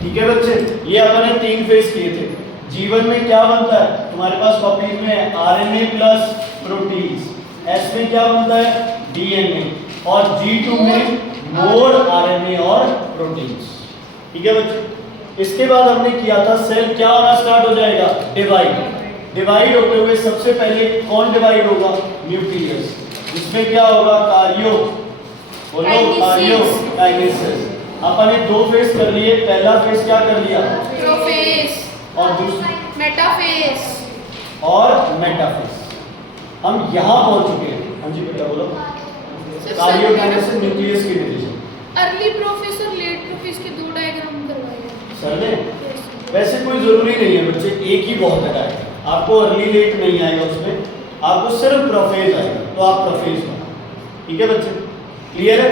ठीक है बच्चे, ये अपन ने 3 फेज किए थे। G1 में क्या बनता है तुम्हारे पास कॉपीज में आरएनए प्लस प्रोटीन्स, S में क्या बनता है डीएनए, और G2 में मोर आरएनए और प्रोटीन्स। ठीक है बच्चे, इसके बाद हमने किया था सेल क्या होना स्टार्ट हो जाएगा, डिवाइड। डिवाइड होते हुए सबसे पहले कौन डिवाइड होगा, न्यूक्लियस। इसमें क्या होगा, कार्यो, बोलो कार्यो काइनेसिस। अपन ने 2 फेज कर लिए, पहला फेज क्या कर लिया, प्रोफेज और दूसरा मेटाफेज और मेटाफेज। हम यहाँ पहुंच चुके हैं। हाँ जी बेटा बोलो, कार्योकाइनेसिस न्यूक्लियस की डिवीजन। अर्ली प्रोफेज और लेट प्रोफेज के 2 डायग्राम करवाए सर ने वैसे कोई जरूरी नहीं है बच्चे, एक ही बहुत है डायग्राम। आपको अर्ली लेट नहीं आएगा उसमें, आपको सिर्फ प्रोफेज आएगा, तो आप प्रोफेज बनाओ। ठीक है बच्चे, क्लियर है।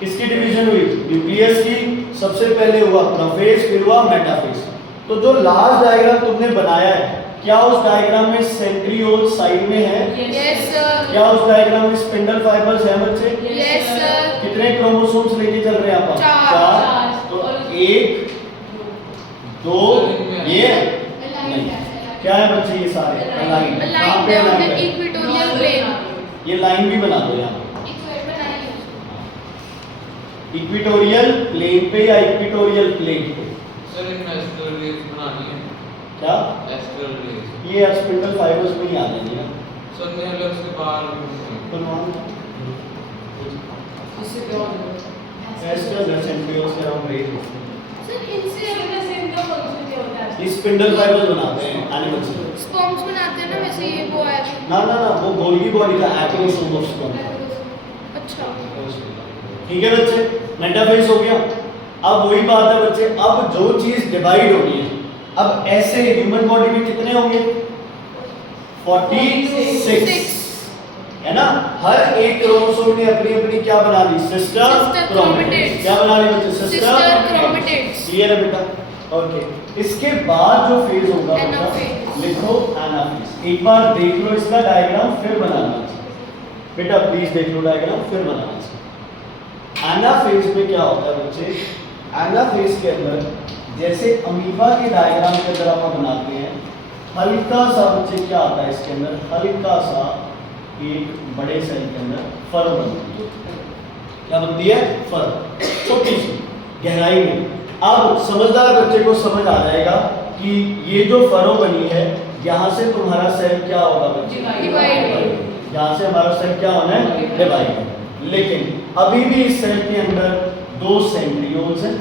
किसकी डिवीजन हुई, न्यूक्लियस की। सबसे पहले हुआ प्रोफेज, फिर हुआ मेटाफेज। तो जो लास्ट डायग्राम तुमने बनाया है, क्या उस डायग्राम में सेंट्रियोल साइड में है? Yes sir. क्या उस डायग्राम में स्पिंडल फाइबर्स है बच्चे? Yes sir. कितने क्रोमोसोम्स लेके चल रहे हैं आप? 4। तो 1 2 ये नहीं, क्या है बच्चे ये सारे अलाइन। कहां पे अलाइन है? Equatorial plane. ये लाइन भी बना दो यहाँ, इक्वेटोरियल प्लेन पे या इक्वेटोरियल प्लेन पे। सर इनमें एस्ट्रल रेस बनानी है क्या? Astral rays. ये स्पिंडल फाइबर्स में ही आ जाएंगे ना। सर मैं अलग से बाहर बनवाओ। इससे क्या होगा? एस्ट्रल सेंट्रियोल्स के अराउंड रेस सर इनसे सेम का फंक्शन क्या होता है? ये स्पिंडल फाइबर्स बनाते हैं एनिमल से। स्पर्म्स बनाते हैं ना, वैसे ये वो है। ना ना ना, वो गोल्गी बॉडी का एक्रोसोम ऑफ स्पर्म। अच्छा ठीक है बच्चे, मेटाफेज हो गया। अब वही बात है बच्चे, अब जो चीज डिवाइड होनी है, अब ऐसे ह्यूमन बॉडी में कितने होंगे, 46 है ना। हर एक क्रोमोसोम ने अपनी अपनी क्या बना ली, सिस्टर क्रोमेटिड्स। क्या बना ली बच्चे, सिस्टर क्रोमेटिड्स। क्लियर है बेटा, ओके। इसके बाद जो फेज होगा एनाफेज। लिखो एनाफेज। एक बार देख लो इसका डायग्राम, फिर बनाना बेटा, प्लीज देख लो डायग्राम, फिर बनाना। एनाफेज में क्या होता है बच्चे, एनाफेज के अंदर जैसे अमीबा के डायग्राम के अंदर आप बनाते हैं, हल्का सा बच्चे क्या आता है इसके अंदर, हल्का सा एक बड़े सेल के अंदर फर बनती है। क्या बनती है, फर, छोटी सी गहराई में। अब समझदार बच्चे को समझ आ जाएगा कि ये जो फरो बनी है, यहाँ से तुम्हारा सेल क्या होगा बच्चे, डिवाइड। यहाँ से हमारा सेल क्या होना है, डिवाइड। लेकिन अभी भी इस सेल के अंदर 2 सेंट्रियोल्स हैं।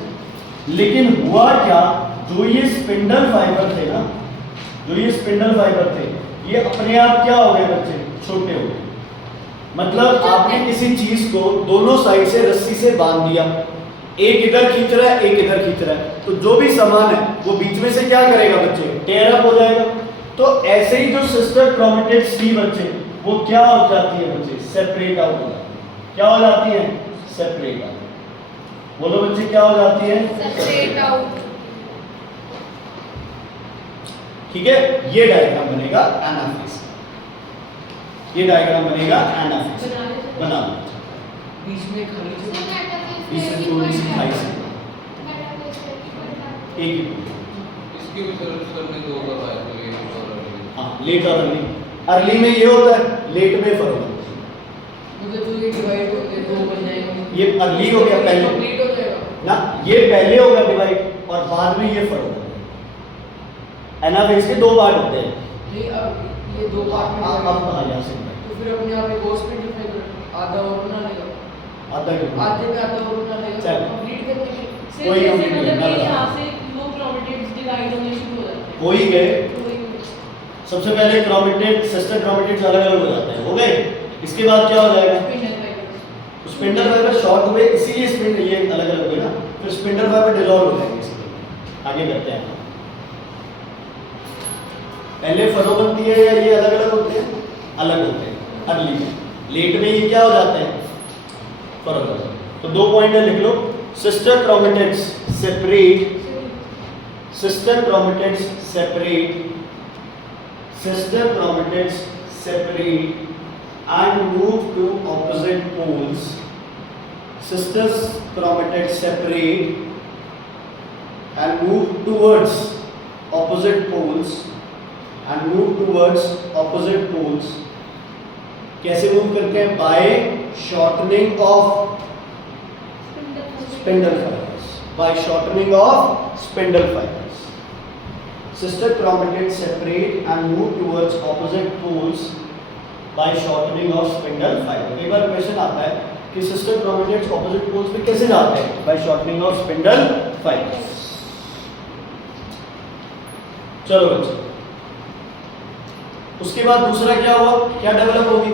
लेकिन हुआ क्या, जो ये स्पिंडल फाइबर थे ना, जो ये स्पिंडल फाइबर थे, ये अपने आप क्या हो गए बच्चे, छोटे हो गए। मतलब आपने किसी चीज को दोनों साइड से रस्सी से बांध दिया, एक इधर खींच रहा है, एक इधर खींच रहा है, तो जो भी सामान है वो बीच में से क्या करेगा बच्चे, टेयर अप हो जाएगा। तो ऐसे ही जो सिस्टर क्रोमेटिड्स थी बच्चे, वो क्या हो जाती है बच्चे, सेपरेट आउट हो जाती है। क्या हो जाती है, सेपरेट आउट। बोलो बच्चे क्या हो जाती है, सेपरेट आउट। ठीक है, ये डायग्राम बनेगा एनाफेज। ये डायग्राम बनेगा एनाफेज। बना लो। बीच में खाली इसमें थोड़ी सी खाई से एक ही। इसके भी सर ने 2 बताया तो ये और अर्ली। हाँ, लेट और अर्ली। अर्ली में ये होता है, लेट में फर्क होता है। मतलब तो ये डिवाइड होके 2 बन जाएंगे। ये अर्ली हो गया पहले कंप्लीट हो जाएगा ना, ये पहले होगा डिवाइड और बाद में ये फर्क होता है। एनाफेज के 2 पार्ट होते हैं। नहीं, अब ये 2 पार्ट में आप कहाँ जा सकते हैं, तो फिर अपने आप एक हॉस्पिटल में आधा और बना लेगा, आधा क्यों, आधे पे आधा और बना लेगा चल। कंप्लीट करने के लिए। कोई जैसे कंप्लीट मतलब नहीं कि कर रहा। यहाँ से 2 क्रोमेटिड्स डिवाइड होने शुरू हो जाते हैं। हो ही गए। तो वही सबसे पहले क्रोमेटिड, सिस्टर क्रोमेटिड्स अलग अलग हो जाते हैं, हो गए। इसके बाद क्या हो जाएगा, spindle fibre. Spindle fibre short हुए, इसीलिए स्पिंडल ये अलग अलग हुए ना, फिर स्पिंडल फाइबर डिसॉल्व हो जाएंगे। इसलिए आगे करते हैं। पहले फरो बनती है या ये अलग अलग होते हैं, अलग होते हैं अर्ली में। लेट में ये क्या हो जाते हैं, फरो हो जाते हैं। तो 2 पॉइंट लिख लो, sister chromatids separate, sister chromatids separate, sister chromatids separate and move to opposite poles. Sister chromatids separate and move towards opposite poles कैसे मूव करते हैं? By shortening of spindle fibres sister chromatids separate and move towards opposite poles by shortening of spindle fibre. एक बार question आता है कि sister chromatids opposite poles पे कैसे जाते हैं? By shortening of spindle fibres. चलो बच्चे, उसके बाद दूसरा क्या हुआ? क्या डेवलप होगी?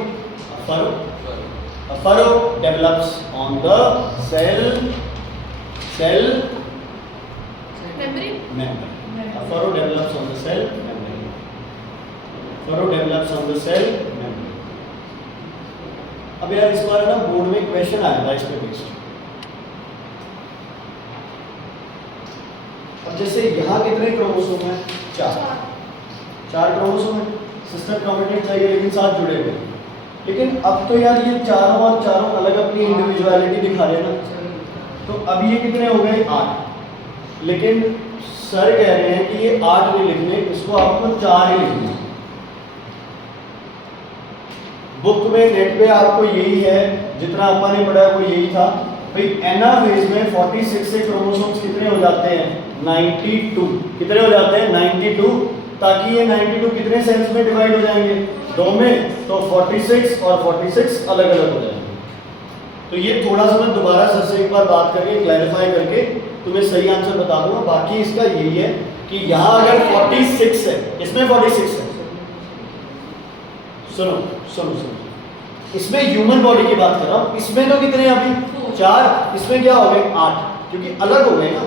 Furrow develops on the cell membrane membrane. A furrow develops on the cell membrane. अब यार इस बार ना बोर्ड में क्वेश्चन आया था इस पे बेस्ड। अब जैसे यहाँ कितने क्रोमोसोम हैं? 4 क्रोमोसोम है। सिस्टर क्रोमेटिड चाहिए लेकिन साथ जुड़े हुए। लेकिन अब तो यार ये चारों और चारों अलग अपनी इंडिविजुअलिटी दिखा रहे हैं ना, तो अब ये कितने हो गए? 8। लेकिन सर कह रहे हैं कि ये 8 नहीं लिखने, इसको आपको 4 ही लिखने। बुक में नेट पे आपको यही है, जितना अपन ने पढ़ा वो यही था भाई। एनाफेज में 46 से क्रोमोसोम्स कितने हो जाते हैं? 92। कितने हो जाते हैं? 92। ताकि ये 92 कितने सेल्स में डिवाइड हो जाएंगे? 2 में। तो 46 और 46 अलग अलग हो जाएंगे। तो ये थोड़ा सा मैं दोबारा सर से एक बार बात करके क्लैरिफाई करके तुम्हें सही आंसर बता दूंगा। बाकी इसका यही है कि यहाँ अगर 46 है, इसमें 46 है, सुनो, इसमें ह्यूमन बॉडी की बात कर रहा हूँ। इसमें तो कितने हैं अभी? 4। इसमें क्या हो गए? 8, क्योंकि अलग हो गए ना।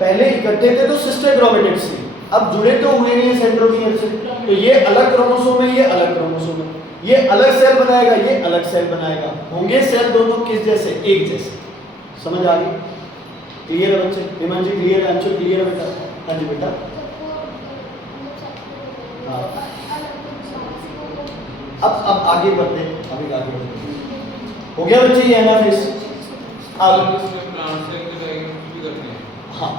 पहले इकट्ठे थे तो सिस्टर क्रोमेटिड्स थे, अब जुड़े तो हुए नहीं है सेंट्रोमियर से। तो ये अलग क्रोमोसोम है, ये अलग क्रोमोसोम है। ये अलग सेल बनाएगा, ये अलग सेल बनाएगा। होंगे सेल दोनों किस जैसे? एक जैसे। समझ आ गई? क्लियर है बच्चे? हिमांशु क्लियर है? अंशु क्लियर है बेटा? हाँ जी बेटा। हाँ, अब आगे बढ़ते हैं। अभी आगे बढ़ते हैं। हो गया बच्चे ये एनाफेज? अब इसमें प्लांट सेल के डायग्राम भी करते हैं। हाँ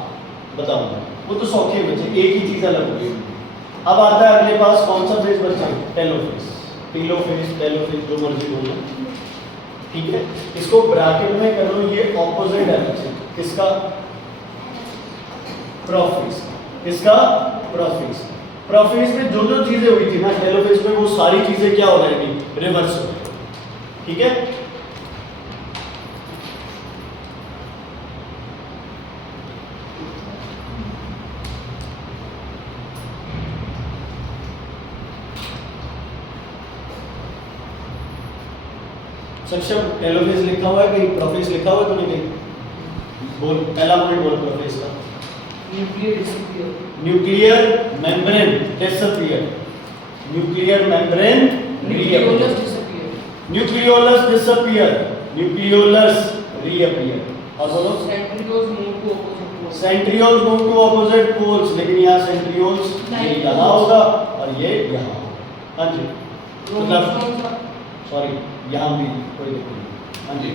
बताऊंगा, वो तो सौखे बच्चे, एक ही चीज अलग होगी। अब आता है अगले पास कौन सा फेज बच्चे? टेलोफेज, टेलोफेज, जो मर्जी बोलो, ठीक है। इसको ब्रैकेट में कर लो, ये ऑपोजिट है बच्चे किसका? प्रोफेज। किसका? प्रोफेज। प्रोफेज में जो जो चीजें हुई थी ना टेलोफेज में, वो सारी चीजें क्या हो जाएंगी? रिवर्स हो जाएंगी, ठीक है। सक्षम, टेलोफेज लिखा हुआ है कहीं? प्रोफेज लिखा हुआ है तो नहीं कहीं? बोल, पहला पॉइंट बोल प्रोफेज का। Nuclear membrane disappear. Nuclear membrane nucleolus disappear, nucleolus reappear. और बोलो centrioles move to opposite poles. लेकिन यहाँ सेंट्रियोल्स ये यहाँ होगा और ये यहाँ। हाँ जी, मतलब सॉरी यहाँ भी कोई दिक्कत नहीं। हाँ जी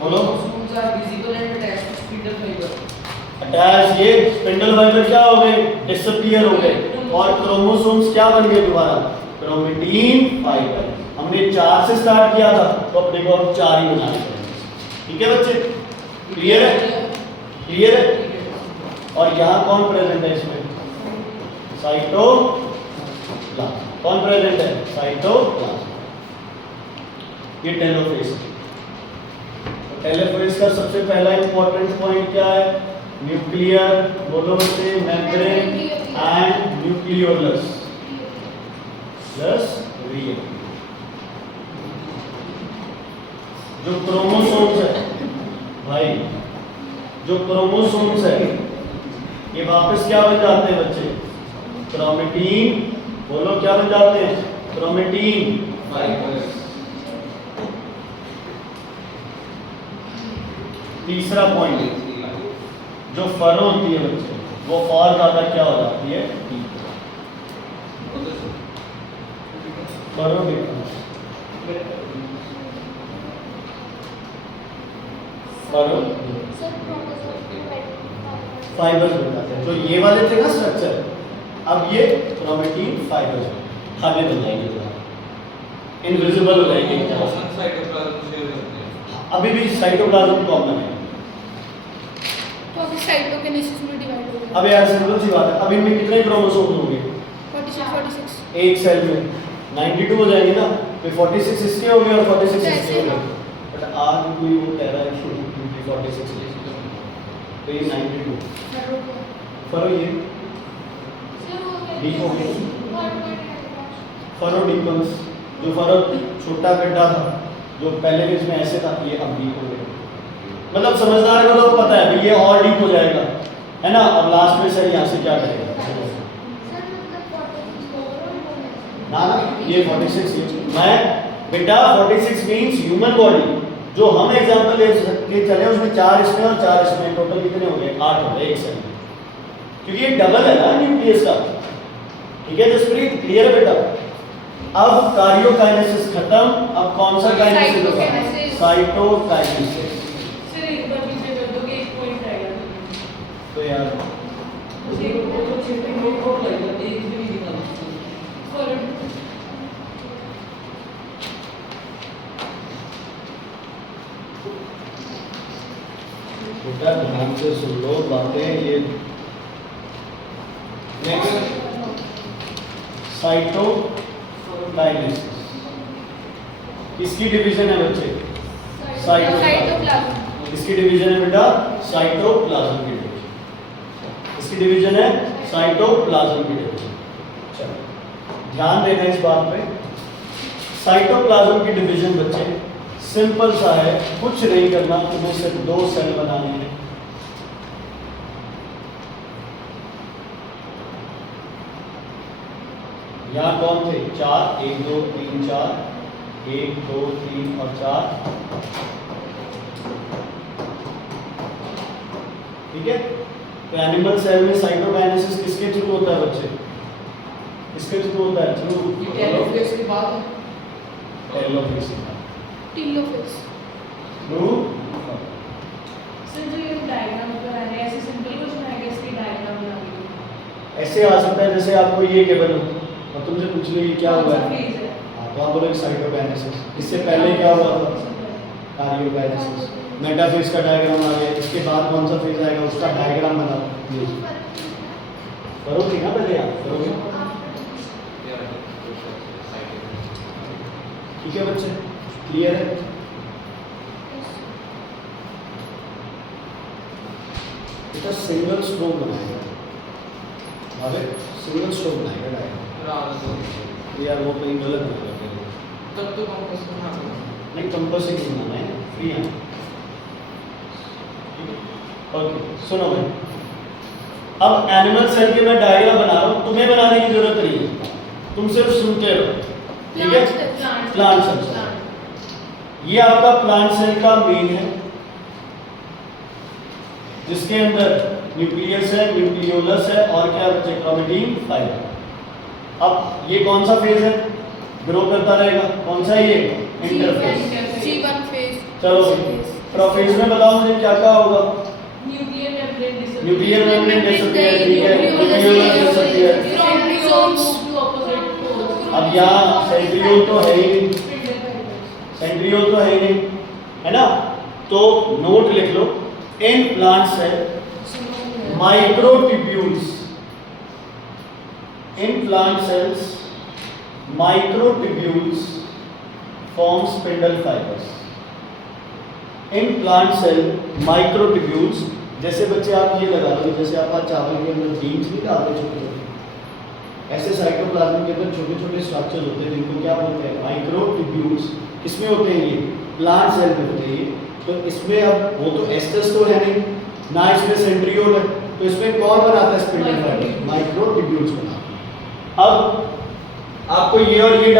बोलो। अटैच, ये स्पिंडल फाइबर क्या हो गए? डिसअपीयर हो गए। और क्रोमोसोम्स क्या बन गए दोबारा? Chromatin fibre. हमने 4 से स्टार्ट किया था तो अपने को अब 4 ही बनाने पड़ेंगे, ठीक है बच्चे? क्लियर है? क्लियर है? और यहाँ कौन प्रेजेंट है इसमें? साइटोप्लाज्म। कौन प्रेजेंट है? साइटोप्लाज्म। ये टेलोफेज। टेलोफेज का सबसे पहला इंपॉर्टेंट पॉइंट क्या है? न्यूक्लियर, बोलो बच्चे, membrane and nucleolus plus reappear. जो क्रोमोसोम्स है भाई, जो क्रोमोसोम्स है ये वापस क्या बन जाते हैं बच्चे? क्रोमेटिन। बोलो क्या बन जाते हैं? Chromatin fibres. तीसरा पॉइंट, जो फरो होती है बच्चे वो और ज्यादा क्या हो जाती है? Furrow furrow sir chromosome fibres बताते हैं। जो ये वाले थे ना स्ट्रक्चर, अब ये क्रोमेटिन फाइबर्स आगे बन जाएंगे, थोड़ा इनविजिबल हो जाएंगे एक तरह से। साइटोप्लाज्म शेयर करते हैं। अभी भी साइटोप्लाज्म कॉमन है। तो अभी साइटोकिनेसिस में डिवाइड हो गया। अब यार सिंपल सी बात है, अब इनमें कितने क्रोमोसोम होंगे? 46 एक सेल में 92 हो जाएंगे ना, फिर 46 इसके हो गए और 46 इसके ऐसे हो गए। हाँ। बट आज कोई वो कह रहा है कि 46 है, तो ये 92 फरो ये फरो डिकम्स, जो फरो छोटा गड्ढा था जो पहले भी इसमें ऐसे था, ये अब डीप हो गया। मतलब समझदार को तो पता है भाई ये और डीप हो जाएगा, है ना। और लास्ट में सर यहाँ से क्या करेगा ना ना, ये 46 मैं बेटा 46 मींस ह्यूमन बॉडी। जो हम एग्जांपल ले सकते चले उसमें 4 इसमें और 4 इसमें, टोटल कितने हो गए? 8 हो गए एक सेल में, क्योंकि ये डबल है ना न्यूक्लियस का। ठीक है जसप्रीत, क्लियर है बेटा। अब कार्योकाइनेसिस खत्म, अब कौन सा काइनेसिस होगा? साइटोकाइनेसिस। साइटोकाइनेसिस। सर एक बार पीछे कर दो कि 1 पॉइंट आएगा। तो यार मुझे वो तो चिपके में कोड लगेगा, एक भी नहीं दिखा। फॉरवर्ड बेटा ध्यान से सुन लो बातें। ये साइटोकाइनेसिस किसकी डिवीजन है बच्चे? साइटोप्लाज्म। इसकी डिवीजन है बेटा साइटोप्लाज्म की डिवीजन। इसकी डिवीजन है साइटोप्लाज्म की डिवीजन। चलो ध्यान देना इस बात पे। साइटोप्लाज्म की डिवीजन बच्चे सिंपल सा है, कुछ नहीं करना, तुम्हें सिर्फ 2 सेल बनाने हैं। यहाँ कौन थे? 4, 1 2 3 4, 1 2 3 और 4। ठीक है, तो एनिमल सेल में साइटोकाइनेसिस किसके थ्रू होता है बच्चे? किसके थ्रू होता है? थ्रू टेलोफेज की बात है। Telophase telophase. थ्रू सर जो ये डायग्राम पर आ रहा है, ऐसे सिंपल क्वेश्चन आएगा इसकी डायग्राम बना के। ऐसे आ सकता है जैसे आपको ये केबल हो और तुमसे पूछ लो ये क्या हुआ है, फेज है? हाँ तो आप बोलोगे साइटोकाइनेसिस। इससे पहले क्या हुआ था? कार्योकाइनेसिस। मेटाफेज का डायग्राम आ गया, इसके बाद कौन सा फेज आएगा उसका डायग्राम बना करोगे ना पहले आप करोगे। ठीक है बच्चे, क्लियर है? बेटा सिंगल स्ट्रोक बनाएगा, अबे सिंगल स्ट्रोक बनाएगा डायग्राम। यार वो कहीं गलत ना कर दे। तब तो कंपास बना दो। नहीं कंपास ही बनाना है, फ्री है। ओके सुनो भाई, अब एनिमल सेल के मैं डायग्राम बना रहा हूँ, तुम्हें बनाने की जरूरत नहीं है, तुम सिर्फ सुनते रहो। ठीक है, प्लांट सेल। ये आपका प्लांट सेल का मेन है जिसके अंदर न्यूक्लियस है, न्यूक्लियोलस है और क्या बचे? Chromatin fibre. अब ये कौन सा फेज है? ग्रो करता रहेगा। कौन सा है ये? इंटरफेज। G1 phase. चलो प्रोफेज में बताओ मुझे क्या क्या होगा? Nuclear membrane disappear. Nuclear membrane disappear, ठीक है, न्यूक्लियोलस डिसअपियर। क्रोमोसोम्स। अब यहाँ सेंट्रियोल तो है ही नहीं, सेंट्रियोल तो है ही नहीं, है ना। तो नोट लिख लो, in plant cell microtubules, in plant cells microtubules form spindle fibres. In plant cell microtubules, जैसे बच्चे आप ये लगा लो, जैसे आपका चावल के अंदर बीन्स नहीं डालते छोटे छोटे, ऐसे साइटोप्लाज्म के अंदर छोटे छोटे स्ट्रक्चर्स होते हैं जिनको क्या बोलते हैं? माइक्रोट्यूब्यूल्स। किसमें होते हैं ये? प्लांट सेल में होते हैं। तो इसमें अब वो तो एस्टस तो है नहीं ना, इसमें सेंट्रियोल है, तो इसमें कौन बनाता है स्पिंडल फाइबर? माइक्रोट्यूब्यूल्स बनाते हैं। अब आपको ये और ये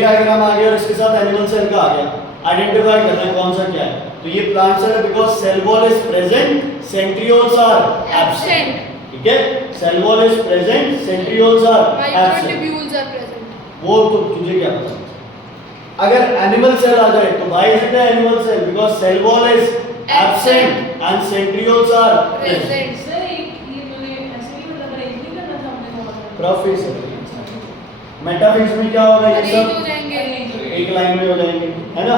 डायग्राम आ गया और इसके साथ एनिमल सेल का आ गया, आइडेंटिफाई करना है कौन सा क्या है। तो ये प्लांट सेल है because cell wall is present, centrioles are absent. ठीक है, cell wall is present, centrioles are absent. Microtubules are present. वो तो तुझे क्या पता। अगर एनिमल सेल आ जाए तो भाई is the animal cell because cell wall is absent and centrioles are present. Present. Sir एक प्रोफेज है। मेटाफेज में क्या होगा, ये अरेंज सब हो जाएंगे। एक लाइन में हो जाएंगे, है ना।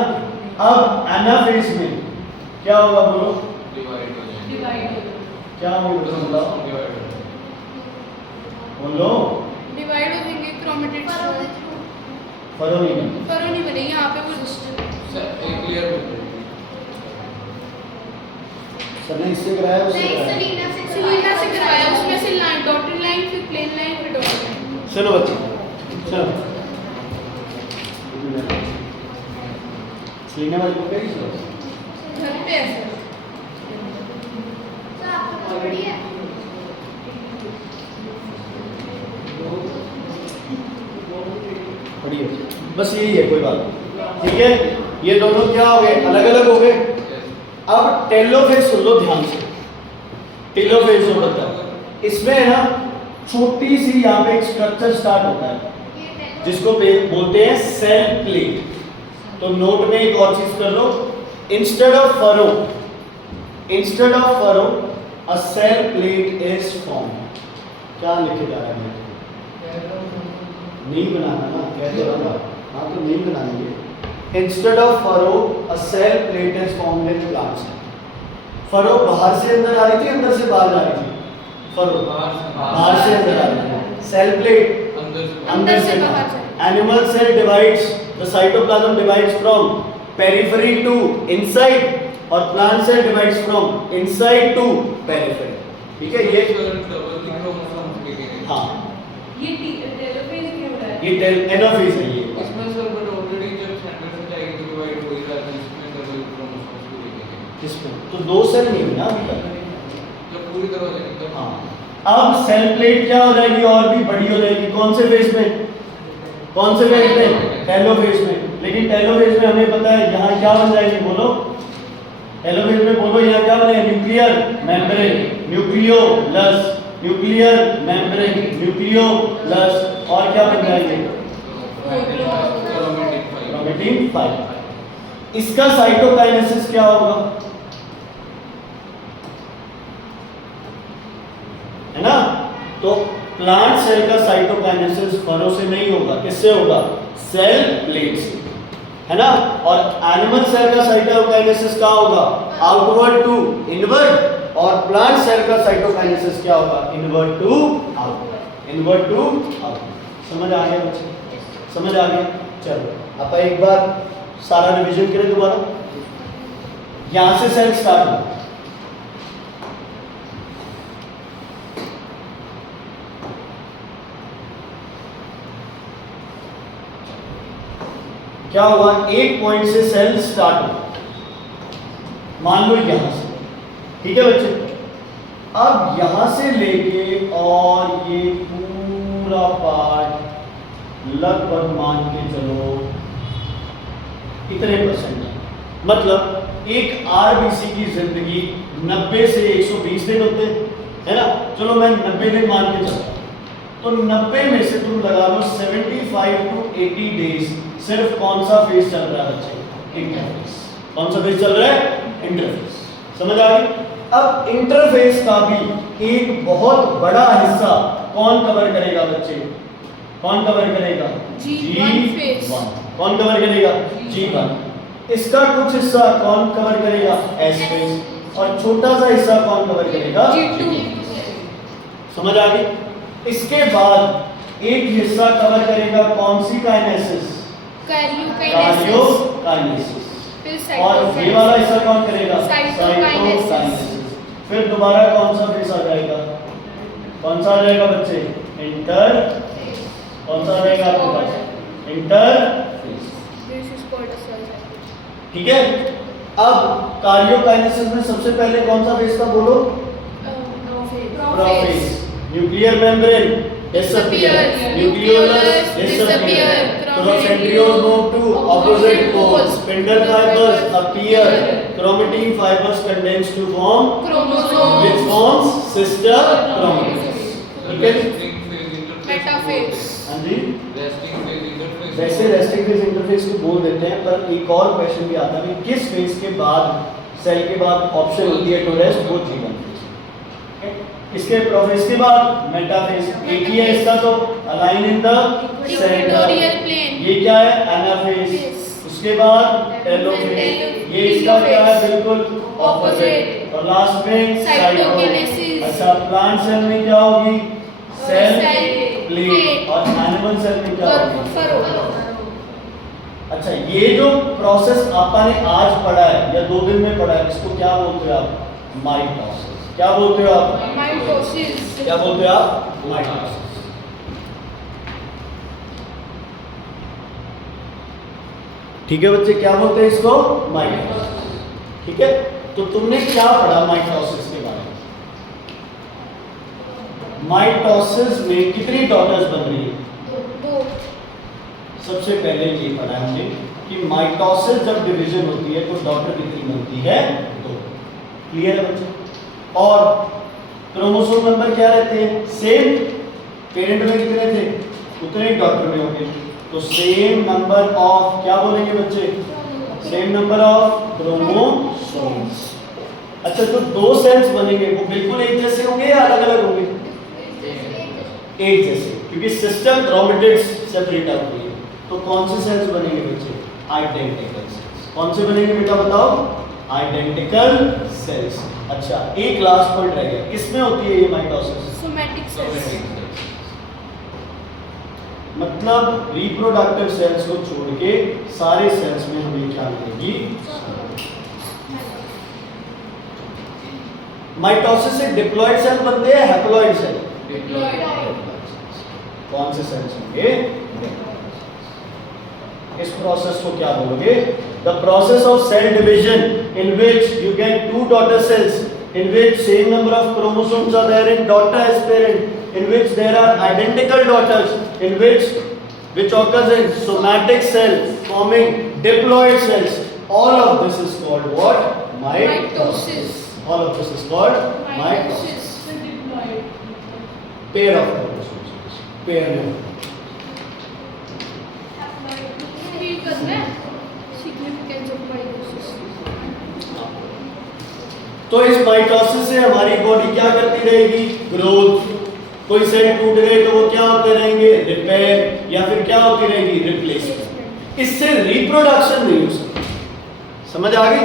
अब एनाफेज में क्या होगा, बोलो डिवाइड हो जाएंगे। डिवाइड हो जाएगा। क्या होगा, बताओ डिवाइड हो बोलो। डिवाइड हो जाएंगे क्रोमेटिड फरो नहीं, फरो नहीं बनेगी यहाँ पे वो जाएंगे। एक क्लियर हो जाएगी। सर ने इससे कराया, उससे कराया। सेलिना से कराया, उसमें से लाइन डॉटेड लाइन फिर प्लेन लाइन फिर डॉटेड लाइन। चलो बच्चे, चलो सीने वाली बुक है घर पे है सर। बढ़िया, बस यही है, कोई बात नहीं, ठीक है। ये दोनों क्या हो गए, अलग अलग हो गए। अब टेलोफेज सुन लो ध्यान से, टेलोफेज जो होता है इसमें है ना छोटी सी यहाँ पे एक स्ट्रक्चर स्टार्ट होता है जिसको बोलते हैं सेल प्लेट। तो नोट में एक और चीज कर लो, instead of furrow a cell plate is form. क्या लिखे जा रहा है, नहीं बनाना ना, कह दे रहा, हाँ तो नहीं बनाएंगे। Instead of furrow a cell plate is formed in plants. Furrow बाहर से अंदर आ रही थी, अंदर से बाहर जा रही थी। फरो बाहर से अंदर आ रही थी, सेल प्लेट अंदर से बाहर। Animal cell divides, the cytoplasm divides from periphery to inside, और plant cell divides from inside to periphery. ठीक है, ये डबल क्रोमोसोम लिखेंगे। हाँ ये टेलोफेज क्यों हो रहा है? ये एनाफेज है ये। इसमें सर बट ऑलरेडी जब सेंटर से जाएगी तो डिवाइड हो ही रहा है, इसमें डबल क्रोमोसोम्स को लिखेंगे। इसमें तो दो सेल नहीं है ना अभी तक। जब पूरी तरह हो जाएगी तब हाँ, अब सेल प्लेट क्या हो जाएगी, और भी बड़ी हो जाएगी। कौन से फेज में, कौन से फेज में, टेलोफेज में। लेकिन टेलोफेज में हमें पता है यहाँ क्या बन जाएगी, बोलो टेलोफेज में, बोलो यहाँ क्या बनेगा, nuclear membrane, nucleolus, nuclear membrane, nucleolus, और क्या बन जाएंगे, क्रोमेटिन फाइबर। इसका साइटोकाइनेसिस क्या होगा, है ना। तो प्लांट सेल का साइटोकाइनेसिस फरो से नहीं होगा, किससे होगा, सेल प्लेट से, है ना। और एनिमल सेल का साइटोकाइनेसिस क्या होगा, आउटवर्ड टू इनवर्ड, और प्लांट सेल का साइटोकाइनेसिस क्या होगा, inward to outward, inward to outward. समझ आ गया बच्चे, समझ आ गया। चलो अब एक बार सारा रिवीजन करें दोबारा। यहां से सेल स्टार्ट हुआ, क्या हुआ, एक पॉइंट से सेल स्टार्ट हुआ, मान लो यहां से, ठीक है बच्चे। अब यहां से लेके और ये पूरा पार्ट लगभग मान के चलो इतने परसेंट है। मतलब एक आरबीसी की जिंदगी 90 से 120 दिन होते हैं, है ना। चलो मैं 90 दिन मान के चलता हूं, तो 90 में से तुम लगा लो 75 टू 80 डेज सिर्फ कौन सा फेज चल रहा है बच्चे, इंटरफेस। कौन सा फेज चल रहा है, इंटरफेस। समझ आ गई। अब इंटरफेस का भी एक बहुत बड़ा हिस्सा कौन कवर करेगा बच्चे, कौन कवर करेगा, G1 फेज। कौन कवर करेगा, G1। इसका कुछ हिस्सा कौन कवर करेगा, S फेज, और छोटा सा हिस्सा कौन कवर करेगा, G2। समझ आ गई। इसके बाद एक हिस्सा कवर करेगा कौन सी काइनेसिस, कार्योकाइनेसिस, और ये वाला हिस्सा कौन करेगा, साइटोकाइनेसिस। फिर दोबारा कौन सा फेज आ जाएगा, कौन सा आ जाएगा बच्चे, इंटर, कौन सा आ जाएगा आपके पास, इंटरफेस। ठीक है। अब कार्योकाइनेसिस में सबसे पहले कौन सा फेज था, बोलो, prophase. Nuclear membrane disappear, nucleolus disappear, centrioles move to opposite poles, spindle fibers appear, chromatin fibers condense to form chromosome, which forms sister chromatin। ठीक है, मेटाफेज। हाँ जी। Resting phase interphase. वैसे रेस्टिंग फेज इंटरफेस को बोल देते हैं, पर एक और क्वेश्चन भी आता है कि किस फेज के बाद, सेल के बाद ऑप्शन होती है टू रेस्ट, वो G1 फेज। इसके बाद मेटाफेज एक ही है इसका, तो align in the centre. Equatorial plane. ये क्या है? एनाफेज। उसके बाद टेलोफेज। ये इसका क्या है? बिल्कुल ऑपोजिट। और लास्ट में साइटोकिनेसिस। अच्छा, प्लांट सेल में क्या होगी? Cell cell plate. प्लेट। और एनिमल सेल में क्या होगी? फरो। अच्छा, ये जो प्रोसेस आपने आज पढ़ा है या 2 दिन में पढ़ा है, इसको क्या बोलते हो आप? माइटोसिस। क्या बोलते हो आप? माइटोसिस। क्या बोलते हो आप? माइटोसिस। ठीक है बच्चे, क्या बोलते हैं इसको? माइटोसिस। ठीक है, तो तुमने क्या पढ़ा माइटोसिस के बारे में? माइटोसिस में कितनी डॉटर्स बन रही है? 2। सबसे पहले ये पढ़ा है हमने कि माइटोसिस जब डिवीजन होती है तो डॉटर कितनी बनती है? 2। क्लियर है बच्चे? और क्रोमोसोम नंबर क्या रहते हैं? सेम। पेरेंट में कितने थे उतने ही डॉटर में होंगे, तो सेम नंबर ऑफ, क्या बोलेंगे बच्चे? Same number of chromosomes. अच्छा, तो 2 सेल्स बनेंगे वो बिल्कुल एक जैसे होंगे या अलग अलग होंगे? एक जैसे, क्योंकि सिस्टर क्रोमेटिड्स सेपरेट आती है। तो कौन से सेल्स बनेंगे बच्चे? Identical sales. कौन से बनेंगे बेटा बताओ? Identical sales. अच्छा, एक लास्ट पॉइंट रह गया, किसमें होती है ये माइटोसिस? Somatic cells. मतलब रिप्रोडक्टिव सेल्स को छोड़ के सारे सेल्स में हमें क्या मिलेगी? माइटोसिस से डिप्लॉइड सेल बनते हैं, हैप्लॉइड सेल? कौन से सेल्स होंगे? इस प्रोसेस को क्या बोलोगे? The process of cell division in which you get 2 daughter cells in which same number of chromosomes are there in daughter as parent, in which there are identical daughters, in which occurs in somatic cell forming diploid cells. All of this is called what? Mitosis. All of this is called mitosis. Pair of chromosomes. Pair में ठीक करना है significance of mitosis. तो इस mitosis से हमारी body क्या करती रहेगी? ग्रोथ। कोई सेल टूट गए तो वो क्या होते रहेंगे? रिपेयर, या फिर क्या होती रहेगी? रिप्लेसमेंट। इससे रिप्रोडक्शन नहीं हो सकती। समझ आ गई?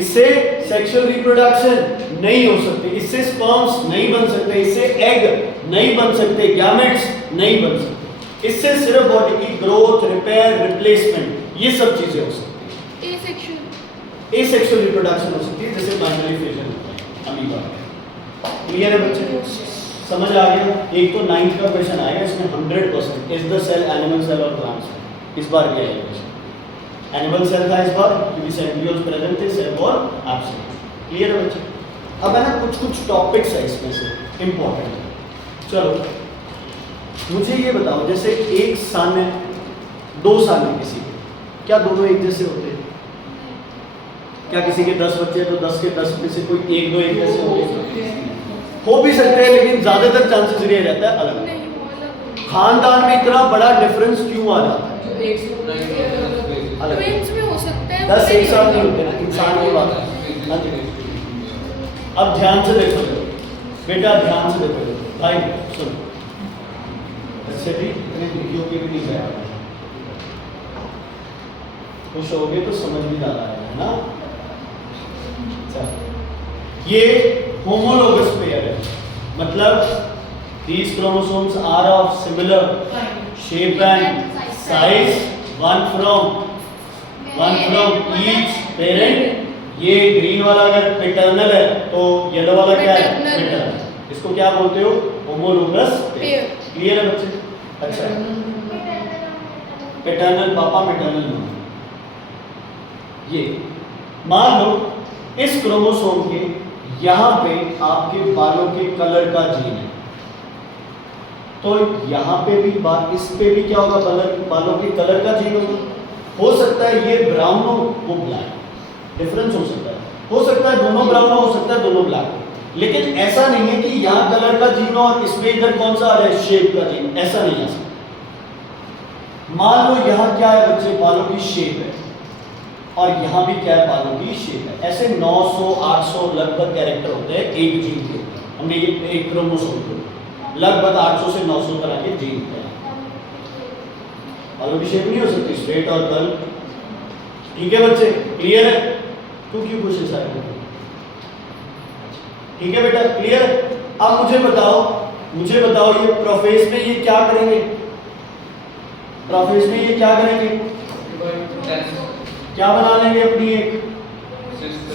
इससे सेक्सुअल रिप्रोडक्शन नहीं हो सकती, इससे स्पर्म्स नहीं बन सकते, इससे एग नहीं बन सकते, गैमेट्स नहीं बन सकते। इससे सिर्फ बॉडी की ग्रोथ, रिपेयर, रिप्लेसमेंट, ये सब चीजें हो सकती हैं। एसेक्सुअल रिप्रोडक्शन हो सकती है, जैसे बाइनरी फिजन अमीबा। क्लियर है बच्चे? समझ आ गया? एक तो 9th का क्वेश्चन आएगा, इसमें 100% is the cell animal cell और प्लांट सेल, इस बार क्या है क्वेश्चन? एनिमल सेल था इस बार, क्योंकि सेंट्रियोल्स प्रेजेंट थे, सेल वॉल एब्सेंट। क्लियर है बच्चे? अब है ना कुछ टॉपिक्स है इसमें से इंपॉर्टेंट है। चलो मुझे ये बताओ, जैसे एक सन है, 2 सन है किसी के, क्या दोनों एक जैसे होते हैं? क्या किसी के 10 बच्चे हैं तो 10 के 10 में से कोई 1-2 एक जैसे होंगे? हो भी सकते हैं, लेकिन ज्यादातर चांसेस ये रहता है अलग। खानदान में इतना बड़ा डिफरेंस क्यों आ जाता है? ट्विंस में हो सकता है, 10 एक साथ नहीं होते ना, इंसान की बात है। अब ध्यान से देखो बेटा, ध्यान से देखो भाई, सुनो। अच्छा भी इतने दुखियों के भी नहीं गया, खुश हो गए तो समझ भी ज्यादा आएगा ना। ये होमोलोगस पेयर है, मतलब these chromosomes are of similar shape and size, one from each parent। ये ग्रीन वाला अगर पैटर्नल है तो येलो वाला क्या है? मैटरनल। इसको क्या बोलते हो? Homologous pair. क्लियर है बच्चे? अच्छा, पैटर्नल पापा, मैटरनल मम्मा। ये मान लो इस क्रोमोसोम के यहाँ पे आपके बालों के कलर का जीन है, तो यहाँ पे भी इस पे भी क्या होगा? बालों के कलर का जीन होगा। हो सकता है ये ब्राउन हो, वो ब्लैक, डिफरेंस हो सकता है दोनों ब्राउन हो सकता है दोनों ब्लैक हो। लेकिन ऐसा नहीं है कि यहाँ कलर का जीन हो और इसमें इधर कौन सा आ रहा है? शेप का जीन। ऐसा नहीं आ सकता। मान लो यहाँ क्या है बच्चे? बालों की शेप है, और यहाँ भी क्या है, बालों की शेप है। ऐसे 900 800 लगभग कैरेक्टर होते हैं एक जीन के ऊपर, हमने ये एक क्रोमोसोम के ऊपर लगभग 800 से 900 तरह के जीन होते हैं। बालों की शेप नहीं हो सकती स्ट्रेट और कर्ल। ठीक है बच्चे, क्लियर है? तू क्यों खुश है सारे? ठीक है बेटा, क्लियर? अब मुझे बताओ ये प्रोफेस में ये क्या करेंगे? प्रोफेस में ये क्या करेंगे? क्या बना लेंगे अपनी एक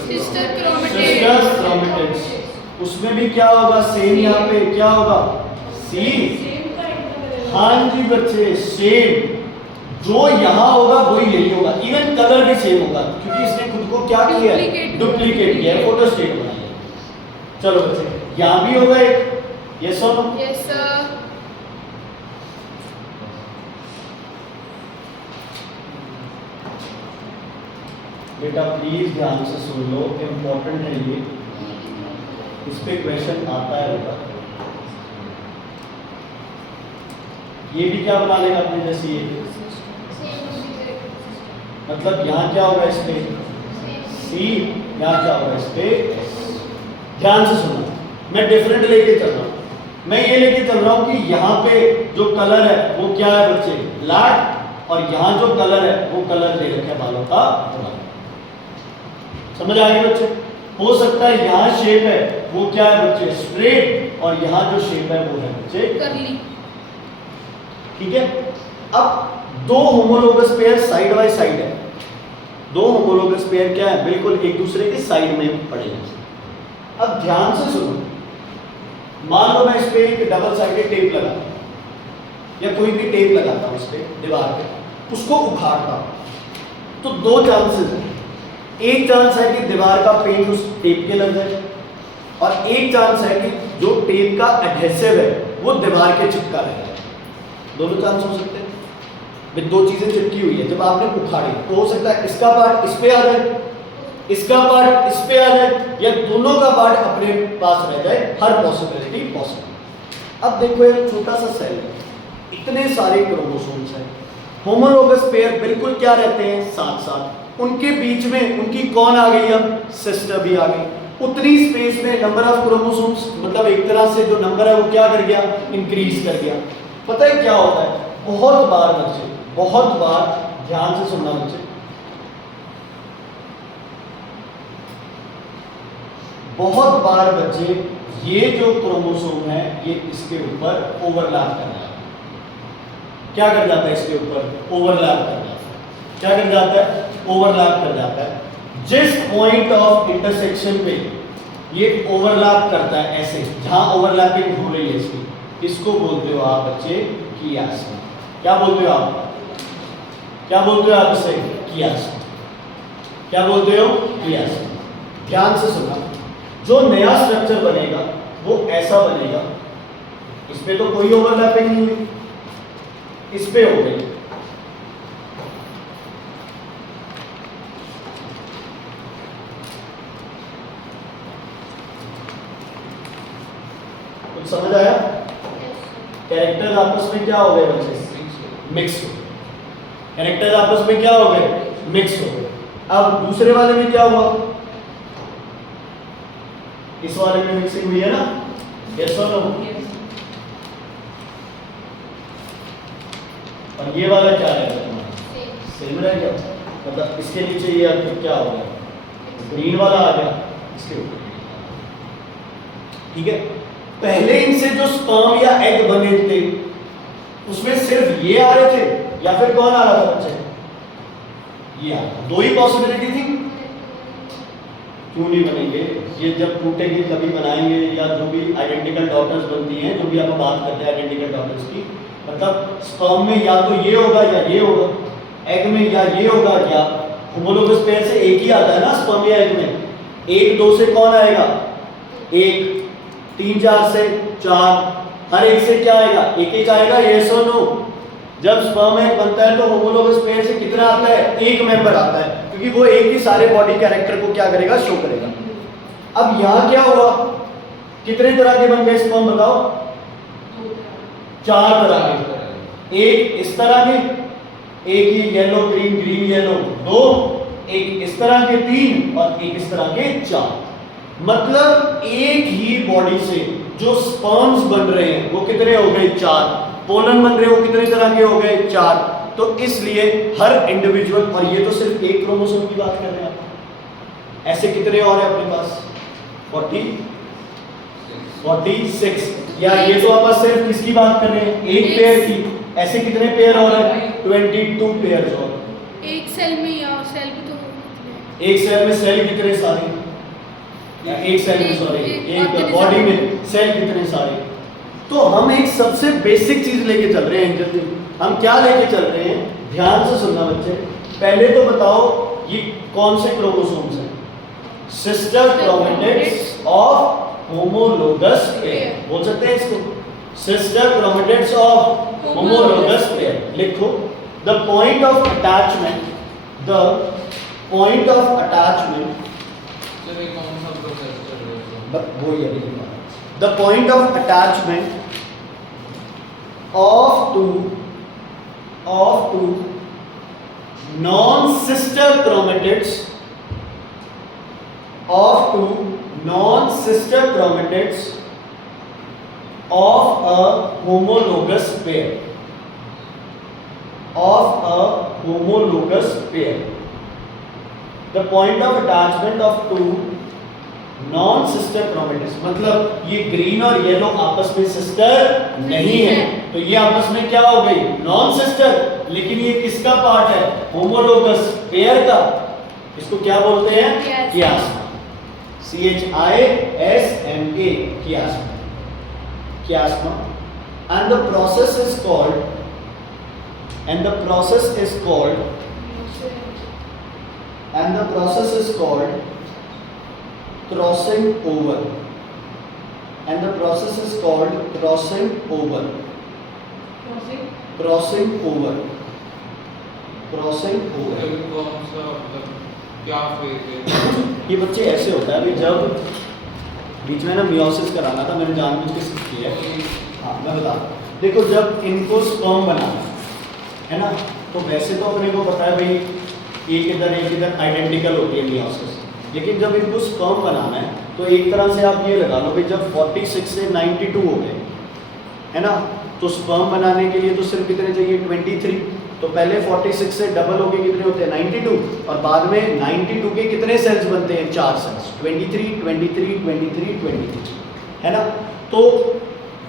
सिस्टर क्रोमेटिड्स। उसमें भी क्या होगा, सेम यहाँ पे क्या होगा, सी। हाँ जी बच्चे, सेम जो यहाँ होगा वही यही होगा, इवन कलर भी सेम होगा क्योंकि इसने खुद को क्या किया है, डुप्लीकेट किया है, फोटोस्टेट बनाया है। चलो बच्चे, यहाँ भी होगा एक, यस और नो? Yes sir. बेटा प्लीज ध्यान से सुन लो, इम्पोर्टेंट है ये, इस पे क्वेश्चन आता है बेटा। ये भी क्या बना लेगा अपने जैसे ये, मतलब यहाँ क्या होगा इस पे सी, यहाँ क्या होगा इस पे एस। ध्यान से सुनना, मैं डिफरेंट लेके चल रहा हूँ। मैं ये लेके चल रहा हूँ कि यहाँ पे जो कलर है वो क्या है बच्चे, ब्लैक, और यहाँ जो कलर है वो कलर दे रखे है बालों का ब्राउन। समझ आ गई बच्चे? हो सकता है यहाँ शेप है वो क्या है बच्चे, स्ट्रेट, और यहाँ जो शेप है वो है बच्चे करली। ठीक है? अब दो homologous pair side by side है, दो होमोलोगस पेयर क्या है, बिल्कुल एक दूसरे के साइड में पड़े हैं। अब ध्यान से सुनो, मान लो मैं इस पे एक डबल साइडेड टेप लगाता हूं या कोई भी टेप लगाता हूं इस पे दीवार पे, उसको उखाड़ता हूं, तो दो चांसेस हैं। एक चांस है कि दीवार का पेंट उस टेप के लग जाए, और एक चांस है कि जो टेप का एडहेसिव है वो दीवार के चिपका रहेगा। दोनों चांस हो सकते हैं। दो चीजें चिपकी हुई है, जब आपने उखाड़ी तो हो सकता है इसका पार्ट इस पे आ जाए, इसका पार्ट इस पे आ जाए, या दोनों का पार्ट अपने पास रह जाए। हर पॉसिबिलिटी पॉसिबल। अब देखो एक छोटा सा सेल है, इतने सारे क्रोमोसोम्स हैं, होमोलोगस पेयर बिल्कुल क्या रहते हैं, साथ साथ। उनके बीच में उनकी कौन आ गई, अब सिस्टर भी आ गई। उतनी स्पेस में नंबर ऑफ क्रोमोसोम्स, मतलब एक तरह से जो नंबर है वो क्या कर गया, इंक्रीज कर गया। पता है क्या होता है, बहुत बार बच्चे, बहुत बार, ध्यान से सुनना बच्चे, बहुत बार बच्चे ये जो क्रोमोसोम है ये इसके ऊपर ओवरलैप कर जाता है। क्या कर जाता है, इसके ऊपर ओवरलैप कर जाता है। क्या कर जाता है, ओवरलैप कर जाता है। जिस पॉइंट ऑफ इंटरसेक्शन पे ये ओवरलैप करता है, ऐसे जहां ओवरलैपिंग हो रही है इसकी, इसको बोलते हो आप बच्चे कियासन। क्या बोलते हो आप, क्या बोलते हो आप इसे, कियासन। क्या बोलते हो, कियासन। ध्यान से सुनना, जो नया स्ट्रक्चर बनेगा वो ऐसा बनेगा, इस पे तो कोई ओवरलैपिंग नहीं हुई, इस पे हो गई। कुछ समझ आया? कैरेक्टर्स आपस में क्या हो गए बच्चे, मिक्स हो। कैरेक्टर्स आपस में क्या हो गए, मिक्स हो गए। अब दूसरे वाले में क्या हुआ, इस वाले में मिक्सिंग हुई है ना, यस और नो? और ये वाला क्या है, सेम रह गया, मतलब इसके नीचे ये अब क्या हो गया, ग्रीन वाला आ गया इसके ऊपर। ठीक है, पहले इनसे जो स्पर्म या एग बने थे उसमें सिर्फ ये आ रहे थे या फिर कौन आ रहा था बच्चे, ये आ रहा। दो ही पॉसिबिलिटी थी। क्यों नहीं बनेंगे, ये जब टूटेंगे तभी बनाएंगे, या जो भी आइडेंटिकल डॉटर्स बनती हैं, जो भी आप बात करते हैं आइडेंटिकल डॉटर्स की, मतलब स्पर्म में या तो ये होगा या ये होगा, एग में या ये होगा या होमोलोगस पेयर से एक ही आता है ना स्पर्म या एग में। एक दो से कौन आएगा, एक, तीन चार से चार, हर एक से क्या आएगा, एक एक आएगा, यस और नो? जब स्पर्म एग बनता है तो होमोलोगस पेयर से कितना आता है, एक मेंबर आता है, क्योंकि वो एक ही सारे बॉडी कैरेक्टर को क्या करेगा, शो करेगा। अब यहाँ क्या हुआ, कितने तरह के बन गए स्पर्म बताओ, चार तरह के। एक इस तरह के, एक ये येलो ग्रीन ग्रीन येलो, दो, एक इस तरह के 3 और एक इस तरह के 4। मतलब एक ही बॉडी से जो स्पर्म्स बन रहे हैं वो कितने हो गए 4, पोलन बन रहे हो कितने तरह के हो गए 4। तो इसलिए हर इंडिविजुअल, और ये तो सिर्फ एक क्रोमोसोम की बात कर रहे हैं आप, ऐसे कितने और है अपने पास 46, या ये तो आप सिर्फ किसकी बात कर रहे हैं एक पेयर की, ऐसे कितने पेयर और है 22 पेयर और। एक सेल में या सेल भी तो होते एक सेल में सेल कितने सारे, एक सेल में सॉरी एक बॉडी में सेल कितने सारे। तो हम एक सबसे बेसिक चीज लेके चल रहे हैं जल्दी, हम क्या लेके चल रहे हैं, ध्यान से सुनना बच्चे। पहले तो बताओ ये कौन से क्रोमोसोम्स हैं, sister chromatids of homologous pair, बोल सकते हैं इसको, sister chromatids of homologous pair. लिखो the point of attachment, the point of attachment, sir ये कौन सा प्रोसेस चल रहा है? वो ये लिखना, the point of attachment of two non-sister chromatids of a homologous pair, the point of attachment of two non-sister chromatids, मतलब ये ग्रीन और येलो आपस में सिस्टर नहीं है, तो ये आपस में क्या हो गई नॉन सिस्टर। लेकिन ये किसका पार्ट है, होमोलोगस पेयर का, इसको क्या बोलते हैं कियास्मा, CHISMA, कियास्मा। and the process is called crossing over, sir ये कौन सा मतलब क्या फेज है? ये बच्चे ऐसे होता है, अभी जब बीच में ना मियोसिस कराना था, मैंने जानबूझ के स्किप किया है। हाँ मैं बता दूं, देखो जब इनको स्पर्म बनाना है ना, तो वैसे तो अपने को पता है भाई एक इधर आइडेंटिकल होती है मियोसिस, लेकिन जब इनको स्पर्म बनाना है तो एक तरह से आप ये लगा लो भाई जब 46 से 92 हो गए है ना, तो स्पर्म बनाने के लिए तो सिर्फ कितने चाहिए 23। तो पहले 46 से डबल होके कितने होते हैं 92, और बाद में 92 के कितने सेल्स बनते हैं 4 सेल्स, 23 है ना। तो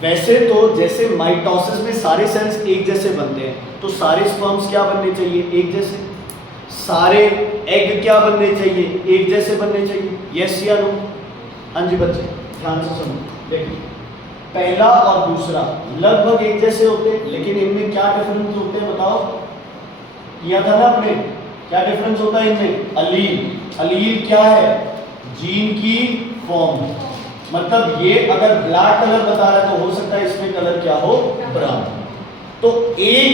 वैसे तो जैसे माइटोसिस में सारे सेल्स एक जैसे बनते हैं, तो सारे स्पर्म्स क्या बनने चाहिए एक जैसे, सारे एग क्या बनने चाहिए एक जैसे बनने चाहिए, यस या नो। हाँ जी बच्चे ध्यान से सुनो, देखिए पहला और दूसरा लगभग एक जैसे होते हैं, लेकिन इनमें क्या डिफरेंस होते हैं बताओ, किया था ना आपने, क्या डिफरेंस होता है इनमें, अलील क्या है जीन की फॉर्म, मतलब ये अगर ब्लैक कलर बता रहा है तो हो सकता है इसमें कलर क्या हो ब्राउन। तो एक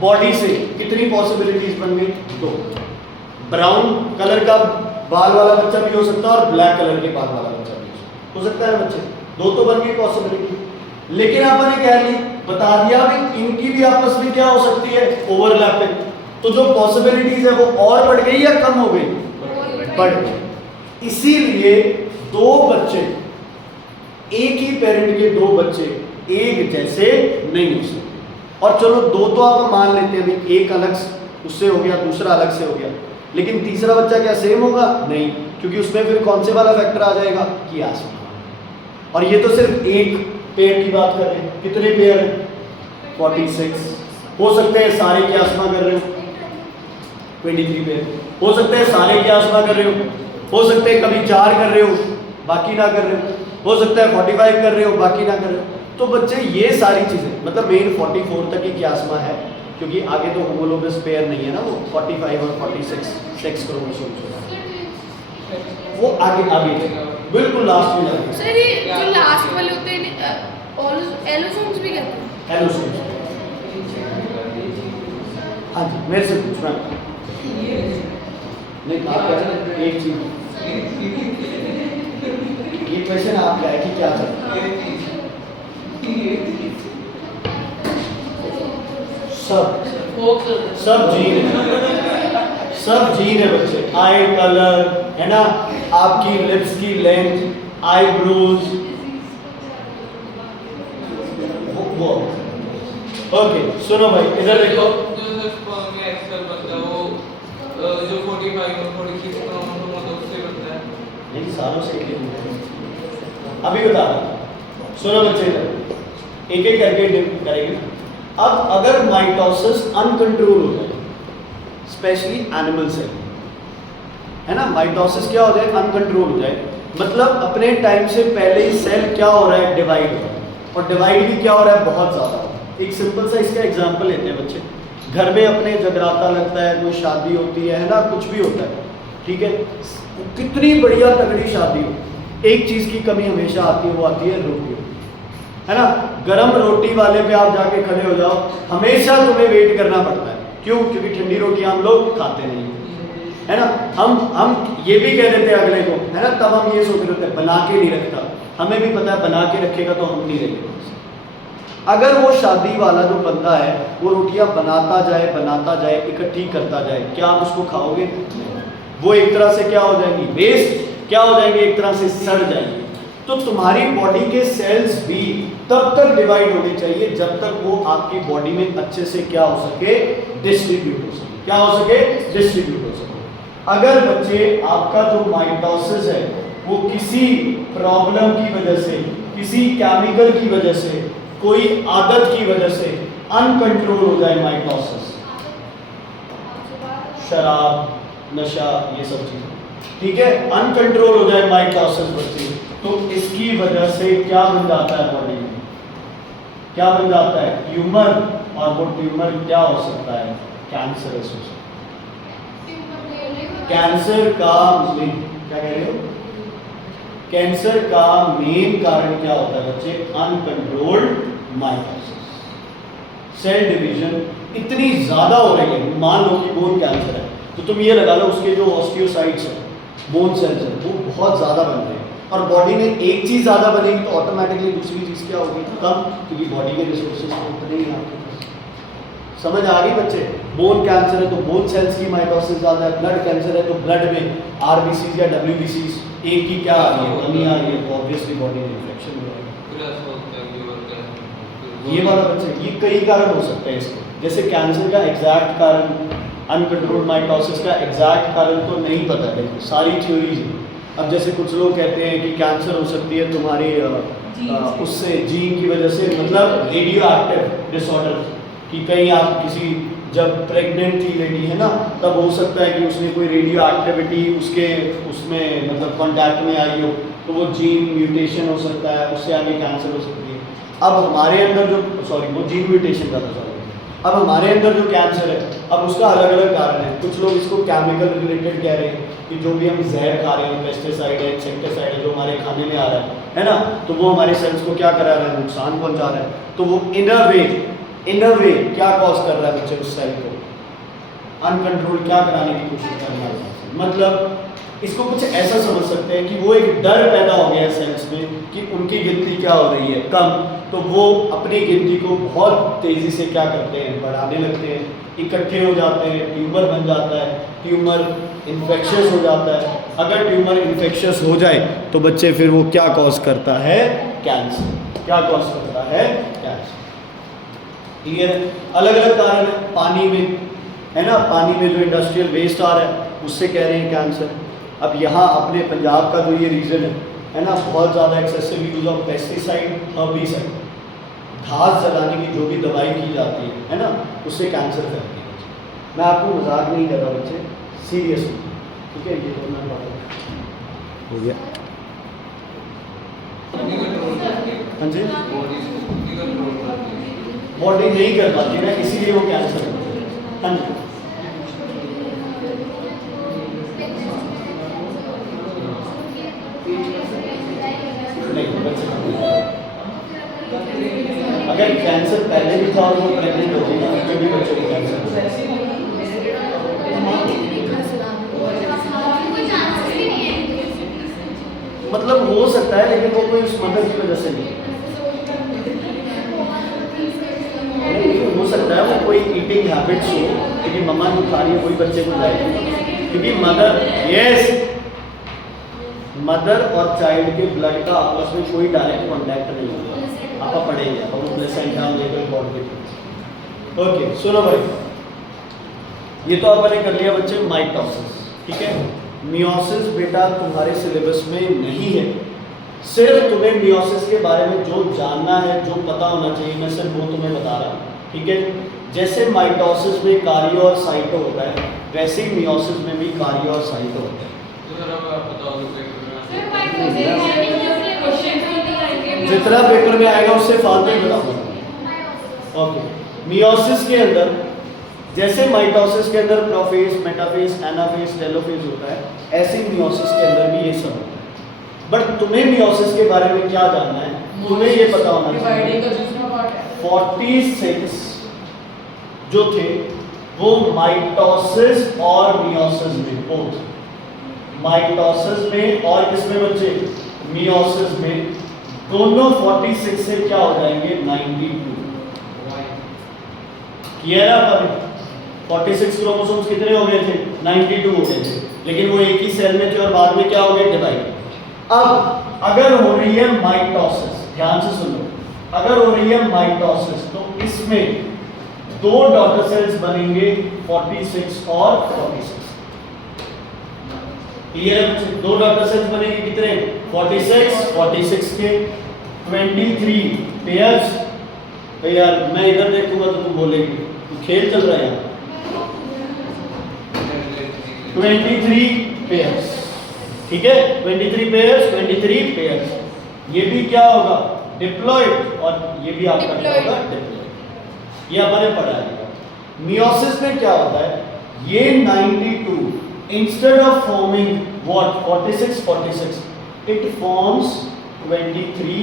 बॉडी से कितनी पॉसिबिलिटीज बन गई 2, ब्राउन कलर का बाल वाला बच्चा भी हो सकता है और ब्लैक कलर के बाल वाला बच्चा भी हो सकता है बच्चे, 2 तो बन गई पॉसिबिलिटी। लेकिन आपने क्या ली बता दिया भी इनकी भी आपस में क्या हो सकती है ओवरलैपिंग, तो जो पॉसिबिलिटीज है वो और बढ़ गई या कम हो गई, बढ़ गई। इसीलिए 2 बच्चे एक ही पेरेंट के 2 बच्चे एक जैसे नहीं हो सकते। और चलो 2 तो आप मान लेते हैं भाई, एक अलग उससे हो गया दूसरा अलग से हो गया, लेकिन तीसरा बच्चा क्या सेम होगा नहीं, क्योंकि उसमें फिर कौन से वाला फैक्टर आ जाएगा कियास्मा। और ये तो सिर्फ एक पेयर की बात कर रहे हैं, कितने पेयर 46, हो सकते हैं सारे कियास्मा कर रहे हो 23 पेयर, हो सकते हैं सारे कियास्मा कर रहे हो सकते हैं कभी 4 कर रहे हो बाकी ना कर रहे हो सकता है 45 कर रहे हो बाकी ना कर रहे हो। तो बच्चे ये सारी चीजें मतलब मेन 44 तक ही कियास्मा है, क्योंकि आगे तो होमोलोगस पेयर नहीं है ना, वो 45 और 46 सेक्स क्रोमोसोम्स होगा, वो आगे बिल्कुल लास्ट में जाएगा। सर ये जो लास्ट वाले होते हैं एलोसोम्स भी कहते हैं, एलोसोम्स। हाँ जी मेरे से पूछना नहीं, आप एक चीज ये क्वेश्चन आपका है कि क्या चलता है, सब जीन सब जीन है बच्चे, आई कलर है ना, आपकी लिप्स की लेंथ, आईब्रोज, वो ओके। सुनो भाई इधर देखो, जो स्पर्म या एक्सेल बनता है वो जो 45 और 46 क्रोमोसोम होता है उससे बनता है। नहीं सालों से एक ही होता है। अभी बता रहा हूं। सुनो बच्चे इधर एक एक करके करेंगे। अब अगर माइटोसिस अनकंट्रोल हो जाए, स्पेशली एनिमल सेल, है ना, माइटोसिस क्या हो जाए, अनकंट्रोल हो जाए, मतलब अपने टाइम से पहले ही सेल क्या हो रहा है, डिवाइड हो रहा है, और डिवाइड भी क्या हो रहा है, बहुत ज़्यादा। एक सिंपल सा इसका एग्जांपल लेते हैं बच्चे। घर में अपने जगराता लगता है, कोई शादी होती है ना, कुछ भी होता है, ठीक है, कितनी बढ़िया तगड़ी शादी हो, एक चीज़ की कमी हमेशा आती है, वो आती है रोटी, है ना। गरम रोटी वाले पे आप जाके खड़े हो जाओ, हमेशा तुम्हें वेट करना पड़ता है। क्यों? क्योंकि ठंडी रोटी हम लोग खाते नहीं, है ना। हम ये भी कह देते हैं अगले को, है ना, तब हम ये सोच रहे होते हैं बना के नहीं रखता, हमें भी पता है बना के रखेगा तो हम नहीं रहेंगे। अगर वो शादी वाला जो बंदा है वो रोटियां बनाता जाए इकट्ठी करता जाए, क्या आप उसको खाओगे? वो एक तरह से क्या हो जाएंगी, वेस्ट, क्या हो जाएंगे, एक तरह से सड़ जाएंगे। तो तुम्हारी बॉडी के सेल्स भी तब तक डिवाइड होने चाहिए जब तक वो आपकी बॉडी में अच्छे से क्या हो सके, डिस्ट्रीब्यूट हो सके, क्या हो सके, डिस्ट्रीब्यूट हो सके। अगर बच्चे आपका जो माइटोसिस है वो किसी प्रॉब्लम की वजह से, किसी केमिकल की वजह से, कोई आदत की वजह से अनकंट्रोल हो जाए माइटोसिस, शराब, नशा, ये सब चीजें, ठीक है, अनकंट्रोल हो जाए माइटोसिस बच्चे, तो इसकी वजह से क्या बन जाता है बॉडी में, क्या बन जाता है, ट्यूमर। और वो ट्यूमर क्या हो सकता है, कैंसरस हो सकता है। कैंसर का क्या कह रहे हो, कैंसर का मेन कारण क्या होता है बच्चे, अनकंट्रोल्ड माइटोसिस। सेल डिवीजन इतनी ज्यादा हो रही है, मान लो कि बोन कैंसर है तो तुम ये लगा लो उसके जो ऑस्टियोसाइट्स हैं, बोन सेल्स हैं, वो बहुत ज्यादा बन रहे हैं, और बॉडी में एक चीज ज्यादा बनेगी तो ऑटोमेटिकली दूसरी चीज क्या होगी, कम, क्योंकि बॉडी के रिसोर्सेज तो उतने ही आपके पास। समझ आ गई बच्चे? बोन कैंसर है तो बोन सेल्स की माइटोसिस ज्यादा है, ब्लड कैंसर है तो ब्लड में आरबीसीज या डब्ल्यूबीसीज एक की क्या आ रही है, कमी आ रही है, तो ऑब्वियसली बॉडी में इन्फेक्शन हो रहा है। ये वाला बच्चे, ये कई कारण हो सकते हैं इसके, जैसे कैंसर का एग्जैक्ट कारण, अनकंट्रोल्ड माइटोसिस का एग्जैक्ट कारण तो नहीं पता है, लेकिन सारी थ्योरीज हैं। अब जैसे कुछ लोग कहते हैं कि कैंसर हो सकती है तुम्हारी उससे जीन की वजह से, मतलब रेडियो एक्टिव डिसऑर्डर, कि कहीं आप किसी, जब प्रेग्नेंट थी लेडी है ना, तब हो सकता है कि उसने कोई रेडियो एक्टिविटी उसके उसमें मतलब कांटेक्ट में आई हो, तो वो जीन म्यूटेशन हो सकता है, उससे आगे कैंसर हो सकती है। अब हमारे अंदर जो, सॉरी वो जीन म्यूटेशन का था, सॉरी, अब हमारे अंदर जो कैंसर है, अब उसका अलग अलग कारण है। कुछ लोग इसको केमिकल रिलेटेड कह रहे हैं कि जो भी हम जहर खा रहे हैं, पेस्टिसाइड है, इंसेक्टिसाइड है, जो हमारे खाने में आ रहा है ना, तो वो हमारे सेल्स को क्या करा रहा है, नुकसान पहुंचा रहा है। तो वो इन अ वे क्या कॉज कर रहा है बच्चे, उस सेल को अनकंट्रोल क्या कराने की कोशिश कर रहा है। मतलब इसको कुछ ऐसा समझ सकते हैं कि वो एक डर पैदा हो गया है सेल्स में कि उनकी गिनती क्या हो रही है, कम, तो वो अपनी गिनती को बहुत तेज़ी से क्या करते हैं, बढ़ाने लगते हैं, इकट्ठे हो जाते हैं, ट्यूमर बन जाता है, ट्यूमर इन्फेक्शियस हो जाता है। अगर ट्यूमर इन्फेक्शियस हो जाए तो बच्चे फिर वो क्या कॉज करता है, कैंसर, क्या कॉज करता है, कैंसर। क्लियर है? अलग अलग कारण है, पानी में है ना, पानी में जो इंडस्ट्रियल वेस्ट आ रहा है उससे कह रहे हैं कैंसर। अब यहाँ अपने पंजाब का जो ये रीजन है ना, बहुत ज़्यादा excessive use of pesticide, herbicide, घास जलाने की जो भी दवाई की जाती है ना, उससे कैंसर फैलती है। मैं आपको मजाक नहीं कर रहा बच्चे, सीरियसली, ठीक है? ये तो मैं हो गया। हाँ जी, बॉडी नहीं कर पाती ना, इसीलिए वो कैंसर होता है। हाँ जी, अगर कैंसर पहले भी था और वो प्रेग्नेंट होती ना, तो भी बच्चों को कैंसर मतलब हो सकता है, लेकिन वो कोई उस मदद की वजह से नहीं। नहीं, हो सकता है वो कोई ईटिंग हैबिट्स हो, क्योंकि मम्मा जो खा रही है वही बच्चे को जाएगी, क्योंकि मदर और चाइल्ड के ब्लड का आपस में कोई डायरेक्ट कांटेक्ट नहीं होगा। आप पढ़ेंगे, आप वो प्लेसेंटा लेवल कॉर्डिनेट। ओके सुनो भाई, ये तो आपने कर लिया बच्चे माइटोसिस, ठीक है। मियोसिस बेटा तुम्हारे सिलेबस में नहीं है, सिर्फ तुम्हें मियोसिस के बारे में जो जानना है, जो पता होना चाहिए, मैं सिर्फ वो तुम्हें बता रहा हूँ, ठीक है। जैसे माइटोसिस में कार्यो और साइटो होता है, वैसे ही मियोसिस में भी कार्यो और साइटो होता है। तो सर अब आप बताओ जितना पेपर में आएगा उससे फालतू ही बताऊंगा। ओके, मियोसिस के अंदर जैसे माइटोसिस के अंदर प्रोफेज, मेटाफेज, एनाफेज, टेलोफेज होता है, ऐसे ही मियोसिस के अंदर भी ये सब होता है। बट तुम्हें मियोसिस के बारे में क्या जानना है, तुम्हें ये पता होना चाहिए 46 जो थे वो माइटोसिस और मियोसिस में, बोथ माइटोसिस में और किसमें बच्चे, मियोसिस में, दोनों 46 से क्या हो जाएंगे 92। क्लियर है आपका? 46 क्रोमोसोम्स कितने हो गए थे, 92 हो गए थे, लेकिन वो एक ही सेल में थे और बाद में क्या हो गए, डिवाइड। अब अगर हो रही है माइटोसिस, ध्यान से सुनो, अगर हो रही है माइटोसिस तो इसमें दो डॉटर सेल्स बनेंगे 46 और 46। क्लियर है बच्चे? दो डॉटर सेल्स बनेंगे कितने, 46 के 23 पेयर्स। तो यार मैं इधर देखूंगा तो तुम बोलेगी तू खेल चल रहा है यहाँ। 23 पेयर्स, ठीक है, 23 पेयर्स। ये भी क्या होगा, डिप्लॉइड, और ये भी आपका क्या होगा, डिप्लॉइड। ये अपने पढ़ा है। मियोसिस में क्या होता है, ये 92 instead of forming what 46 it forms 23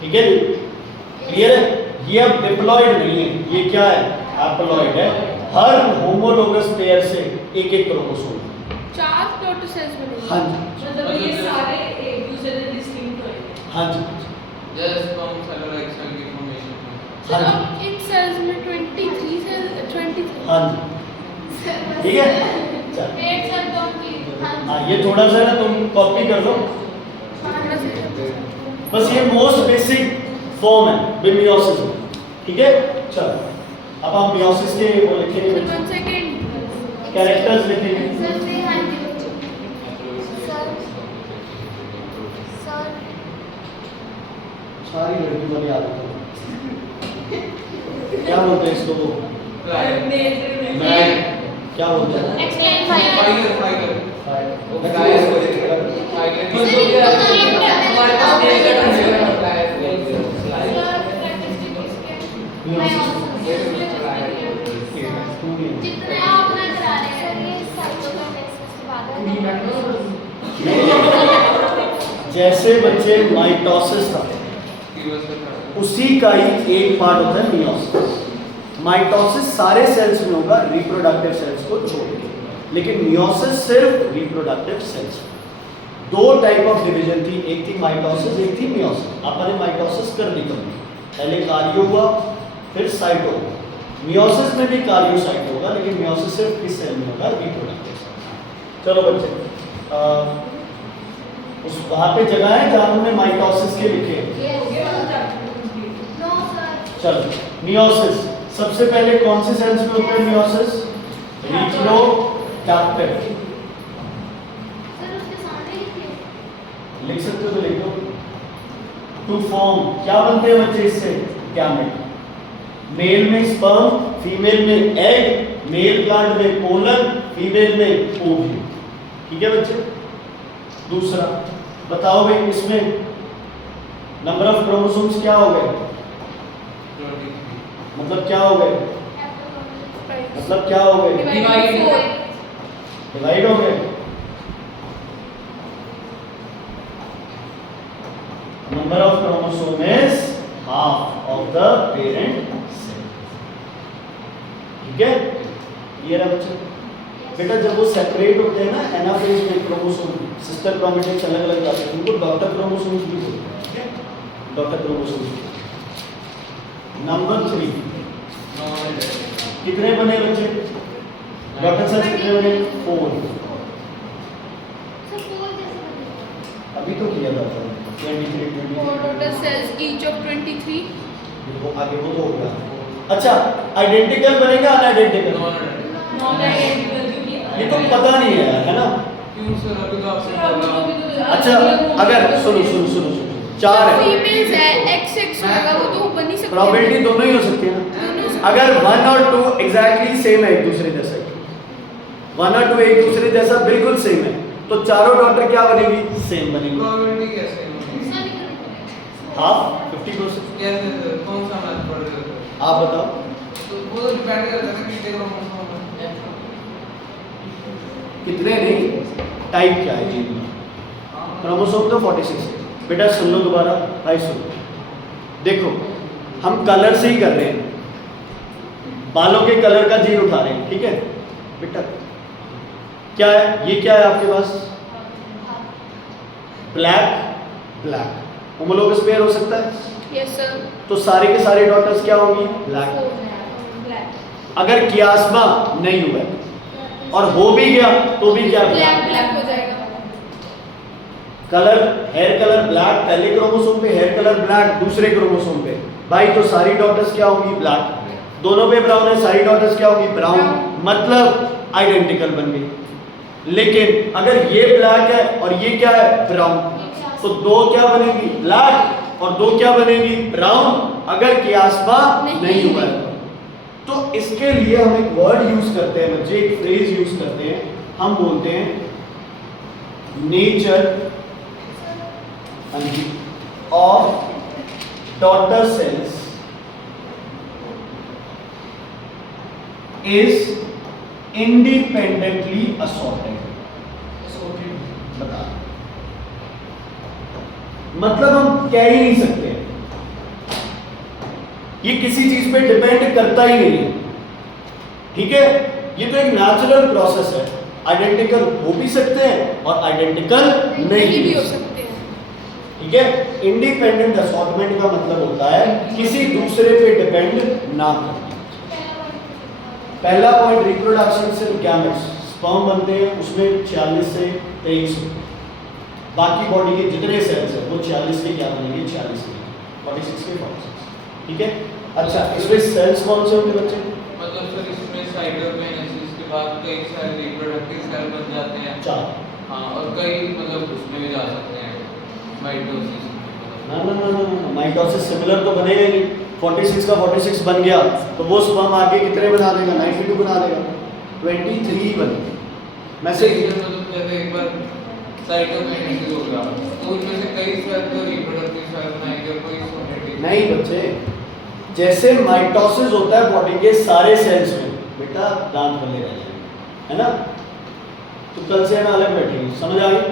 ठीक है, क्लियर है? ये अब डिप्लॉइड नहीं है, ये क्या है, हैप्लॉइड है। हर होमोलोगस पेयर से एक एक क्रोमोसोम, 4 डॉटर सेल्स बनेंगे। हाँ जी, मतलब ये सारे एक दूसरे से डिस्टिंक्ट होंगे। हाँ जी, जस्ट कम सेलुलर एक्सेल की फॉर्मेशन में। सर अब इन सेल्स में 23 सेल 23 हाँ जी, ठीक है। चल, 8 सेल कम की। हाँ ये थोड़ा सा ना तुम कॉपी कर लो, बस ये मोस्ट बेसिक फॉर्म है मियोसिस में, ठीक है। चलो अब हम मियोसिस के वो लिखेंगे, 1 सेकंड कैरेक्टर्स लिखेंगे। सारी लड़की वाली आदत है, क्या बोलते हैं इसको, मैं क्या बोलते हैं, फाइलर जितने आप ना करा रहे हैं ये साइटोकाइनेसिस के बाद जैसे बच्चे माइटोसिस था उसी का ही एक पार्ट होता है मियोसिस। माइटोसिस सारे सेल्स में होगा रिप्रोडक्टिव सेल्स को छोड़ के, लेकिन मियोसिस सिर्फ रिप्रोडक्टिव सेल्स। दो टाइप ऑफ डिवीजन थी, एक थी माइटोसिस, एक थी मियोसिस। आपने माइटोसिस कर दी कभी, पहले कार्यो हुआ फिर साइटो हुआ। मियोसिस में भी कार्यो साइटो होगा, लेकिन मियोसिस सिर्फ किस सेल में होगा, रिप्रोडक्टिव सेल। चलो बच्चे, उस वहाँ पे जगह है जहाँ हमने माइटोसिस के लिखे। चलो मियोसिस, सबसे पहले कौन से सेल्स में होता है मियोसिस, रिप्रोडक्टिव। सर उसके सामने लिखिए, लिख सकते हो तो लिख दो। टू फॉर्म, क्या बनते हैं बच्चे इससे, गैमेट। मेल में स्पर्म, फीमेल में एग, मेल प्लांट में पोलन, फीमेल में ओव्यूल। ठीक है बच्चे। दूसरा बताओ भाई, इसमें नंबर ऑफ क्रोमोसोम्स क्या हो गए, मतलब क्या हो गए, मतलब क्या हो गए, डिवाइड हो गए। Number of chromosome is half of the parent cell. ठीक है, ये रहा बच्चे। बेटा जब वो सेपरेट होते हैं ना एनाफेज में क्रोमोसोम, सिस्टर क्रोमेटिड्स अलग अलग जाते हैं, उनको डॉटर क्रोमोसोम्स भी बोलते हैं, ठीक है, डॉटर क्रोमोसोम्स। नंबर 3, कितने बने बच्चे? डॉटर सेल्स कितने बने? 4। अभी तो किया था 23, 4 23। total cells each of 23. वो आगे वो तो हो गया। अच्छा, आइडेंटिकल बनेगा अनआइडेंटिकल? नॉन आइडेंटिकल क्योंकि ये तो पता नहीं है यार, है ना? क्यों सर, अभी तो आपसे सर, अभी बोला। तो- अच्छा, अगर सुनो 4 है, फीमेल्स है XX होगा, वो तो बन ही सकते प्रोबेबिलिटी दोनों ही हो सकती है ना। दोनों अगर 1 और 2 एग्जैक्टली सेम है एक दूसरे जैसा, 1 और 2 एक दूसरे जैसा बिल्कुल सेम है, तो चारों डॉटर क्या बनेगी? सेम बनेगी। प्रोबेबिलिटी कैसे होगी? हाफ 50%। कैसे सर, कौन सा मैथ पढ़ रहे हो सर? आप बताओ। तो वो तो डिपेंड करता है ना कितने क्रोमोसोम है। कितने नहीं, टाइप क्या है जीन में। क्रोमोसोम तो 46 है। बेटा सुन लो दोबारा, भाई सुनो, देखो हम कलर से ही कर रहे हैं, बालों के कलर का जीन उठा रहे हैं, ठीक है बेटा? क्या है ये, क्या है आपके पास? ब्लैक। होमोलोगस पेयर हो सकता है, यस सर। तो सारे के सारे डॉटर्स क्या होंगी? ब्लैक। ब्लैक अगर कियास्मा नहीं हुआ है, और हो भी गया तो भी क्या? ब्लैक हो जाएगा। कलर, हेयर कलर ब्लैक पहले क्रोमोसोम पे, हेयर कलर ब्लैक दूसरे क्रोमोसोम पे, भाई तो सारी डॉटर्स क्या होंगी? ब्लैक। दोनों पे ब्राउन है, सारी डॉटर्स क्या होंगी? ब्राउन। मतलब आइडेंटिकल बन गई। लेकिन अगर ये ब्लैक है और ये क्या है? ब्राउन, तो दो क्या बनेगी? ब्लैक, और दो क्या बनेगी? ब्राउन, अगर कियास्मा नहीं हुआ है। तो इसके लिए हम एक वर्ड यूज करते हैं बच्चे, एक फ्रेज यूज करते हैं, हम बोलते हैं nature of daughter cells is independently assorted। बता, मतलब हम कह ही नहीं सकते, ये किसी चीज पे डिपेंड करता ही नहीं है, ठीक है? ये तो एक नेचुरल प्रोसेस है। आइडेंटिकल हो भी सकते हैं और आइडेंटिकल नहीं भी हो हो सकते, सकते हैं। ठीक है? इंडिपेंडेंट असॉर्टमेंट का मतलब होता है किसी दूसरे पे डिपेंड ना करना। पहला पॉइंट, रिप्रोडक्शन से गैमेट्स, स्पर्म बनते हैं, उसमें 46 से 23 बाकी बॉडी के जितने सेल्स हैं वो 46 के क्या बनेंगे? 46 के, 46 के 46, ठीक है? अच्छा, इसमें सेल्स कौन से होंगे बच्चे? मतलब सर इसमें साइटोकाइनेसिस के बाद कई सारे रिप्रोडक्टिव सेल बन जाते हैं। 4। हाँ, और कई मतलब उसमें भी जा सकते हैं माइटोसिस। ना, माइटोसिस सिमिलर तो बनेगा ही नहीं। 46 का 46 बन गया तो वो स्पर्म आगे कितने बना देगा? 92 बना देगा, 23 बनेगा। मैं से मतलब जैसे एक बार साइटोकाइनेसिस हो गया तो उनमें से कई सेल तो रिप्रोडक्टिव सेल बनाएंगे और कोई सोमेटिक। नहीं बच्चे, जैसे माइटोसिस होता है बॉडी के सारे सेल्स में, बेटा दांत बने रह जाएंगे, है ना? तो कल से हम अलग बैठेंगे, समझ आ गई?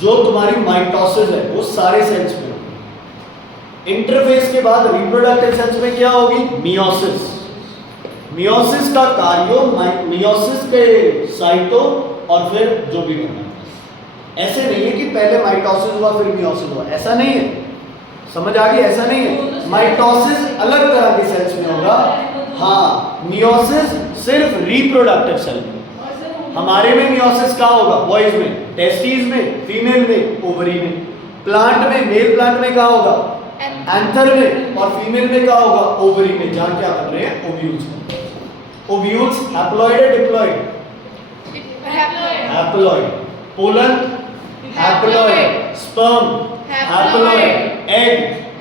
जो तुम्हारी माइटोसिस है वो सारे सेल्स में होगी। इंटरफेस के बाद रिप्रोडक्टिव सेल्स में क्या होगी? मियोसिस। मियोसिस का कार्य मियोसिस के साइटो और फिर जो भी करना है। ऐसे नहीं है कि पहले माइटोसिस हुआ फिर मियोसिस हुआ, ऐसा नहीं है, समझ आ गई? ऐसा नहीं है। माइटोसिस अलग तरह के सेल्स में होगा, हाँ, मियोसिस सिर्फ रिप्रोडक्टिव सेल में। हमारे में मियोसिस कहाँ होगा? बॉयज में, टेस्टिस में, फीमेल में, ओवरी में। प्लांट में, मेल प्लांट में कहाँ होगा? एंथर में, और फीमेल में कहाँ होगा? ओवरी में, जहाँ क्या कर रहे हैं? ओव्यूल्स। ओव्यूल्स हैप्लॉइड है diploid? Haploid. Pollen haploid, sperm haploid, egg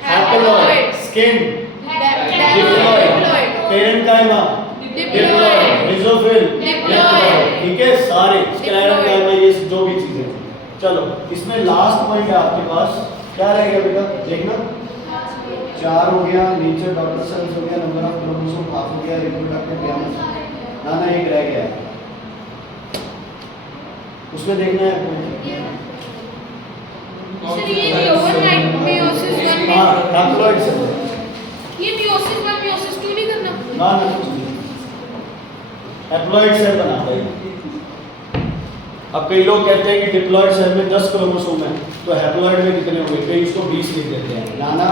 haploid, skin diploid, parenchyma diploid, mesophyll diploid, ठीक है? सारे स्क्लेरोकाइमा, ये जो भी चीजें। चलो, इसमें लास्ट पॉइंट है आपके पास, क्या रह गया बेटा? देखना, 4 हो गया, नेचर डॉटर सेल्स हो गया, नंबर ऑफ क्रोमोसोम हाफ हो गया, रिप्रोडक्टिव गैमेट्स, ना एक रह गया है, उसमें देखना है। सर ये ओवरनाइट मियोसिस 1 हाँ, में, हैप्लॉइड सेल, ये मियोसिस 1 मियोसिस 2 नहीं करना। ना कुछ नहीं, हैप्लॉइड सेल बनाता है। अब कई लोग कहते हैं कि डिप्लॉयड सेल में 10 क्रोमोसोम है, तो हैप्लॉयड में कितने होंगे? कई उसको 20 लिख देते हैं। ना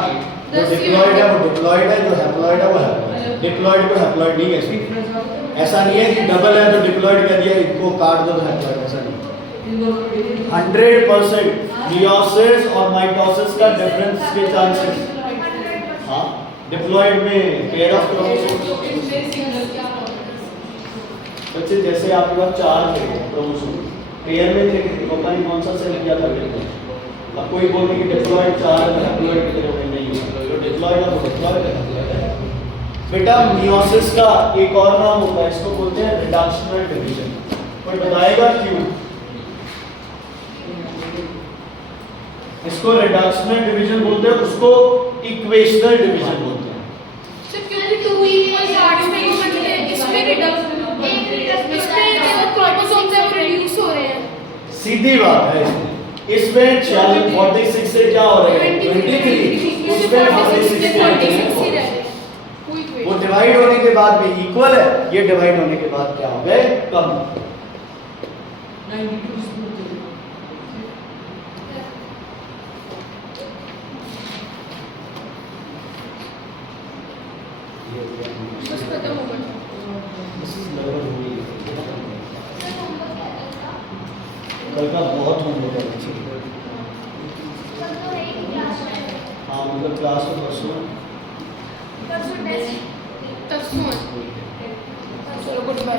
जो 10 ही डिप्लॉयड है होंगे। वो डिप्लॉयड है, जो हैप्लॉयड है वो हैप्लॉयड। डिप्लॉयड को हैप्लॉयड नहीं कह सकते। ऐसा नहीं है कि डबल है तो डिप्लॉयड कह दिया, इनको काट दो तो हैप्लॉयड, ऐसा नहीं। 100% मियोसिस और माइटोसिस का डिफरेंस के चांसेस। हाँ, डिप्लॉयड में पेयर ऑफ क्रोमोसोम। बच्चे जैसे आपके पास 4 थे क्रोमोसोम, पेयर में थे, तो पता नहीं कौन सा सेल किया था बिल्कुल। अब कोई बोले कि डिप्लॉयड 4 है, हैप्लॉयड कितने होंगे? नहीं है, जो डिप्लॉयड है वो डिप्लॉयड है। बेटा मियोसिस का एक और नाम होता है, इसको बोलते हैं रिडक्शनल डिवीजन। कोई बताएगा क्यों? इसको रिडक्शनल डिवीजन बोलते हैं, उसको इक्वेशनल डिवीजन बोलते हैं। सिर्फ क्योंकि 2 इक्वल पार्ट्स में ही बनते हैं, इसमें रिडक्शन इसमें जो क्रोमोसोम्स है वो रिड्यूस हो रहे हैं। सीधी बात है। इसमें 46 से क्या हो रहा है? 23। उसमें 46 से 46 ही रह गए। कोई वो डिवाइड होने के बाद भी इक्वल है, ये डिवाइड होने के बाद क्या हो गए? कम। 92 बस खत्म हो गया। कल का बहुत होमवर्क है बच्चे। हाँ मतलब क्लास में परसों तब सुन। चलो गुड बाय।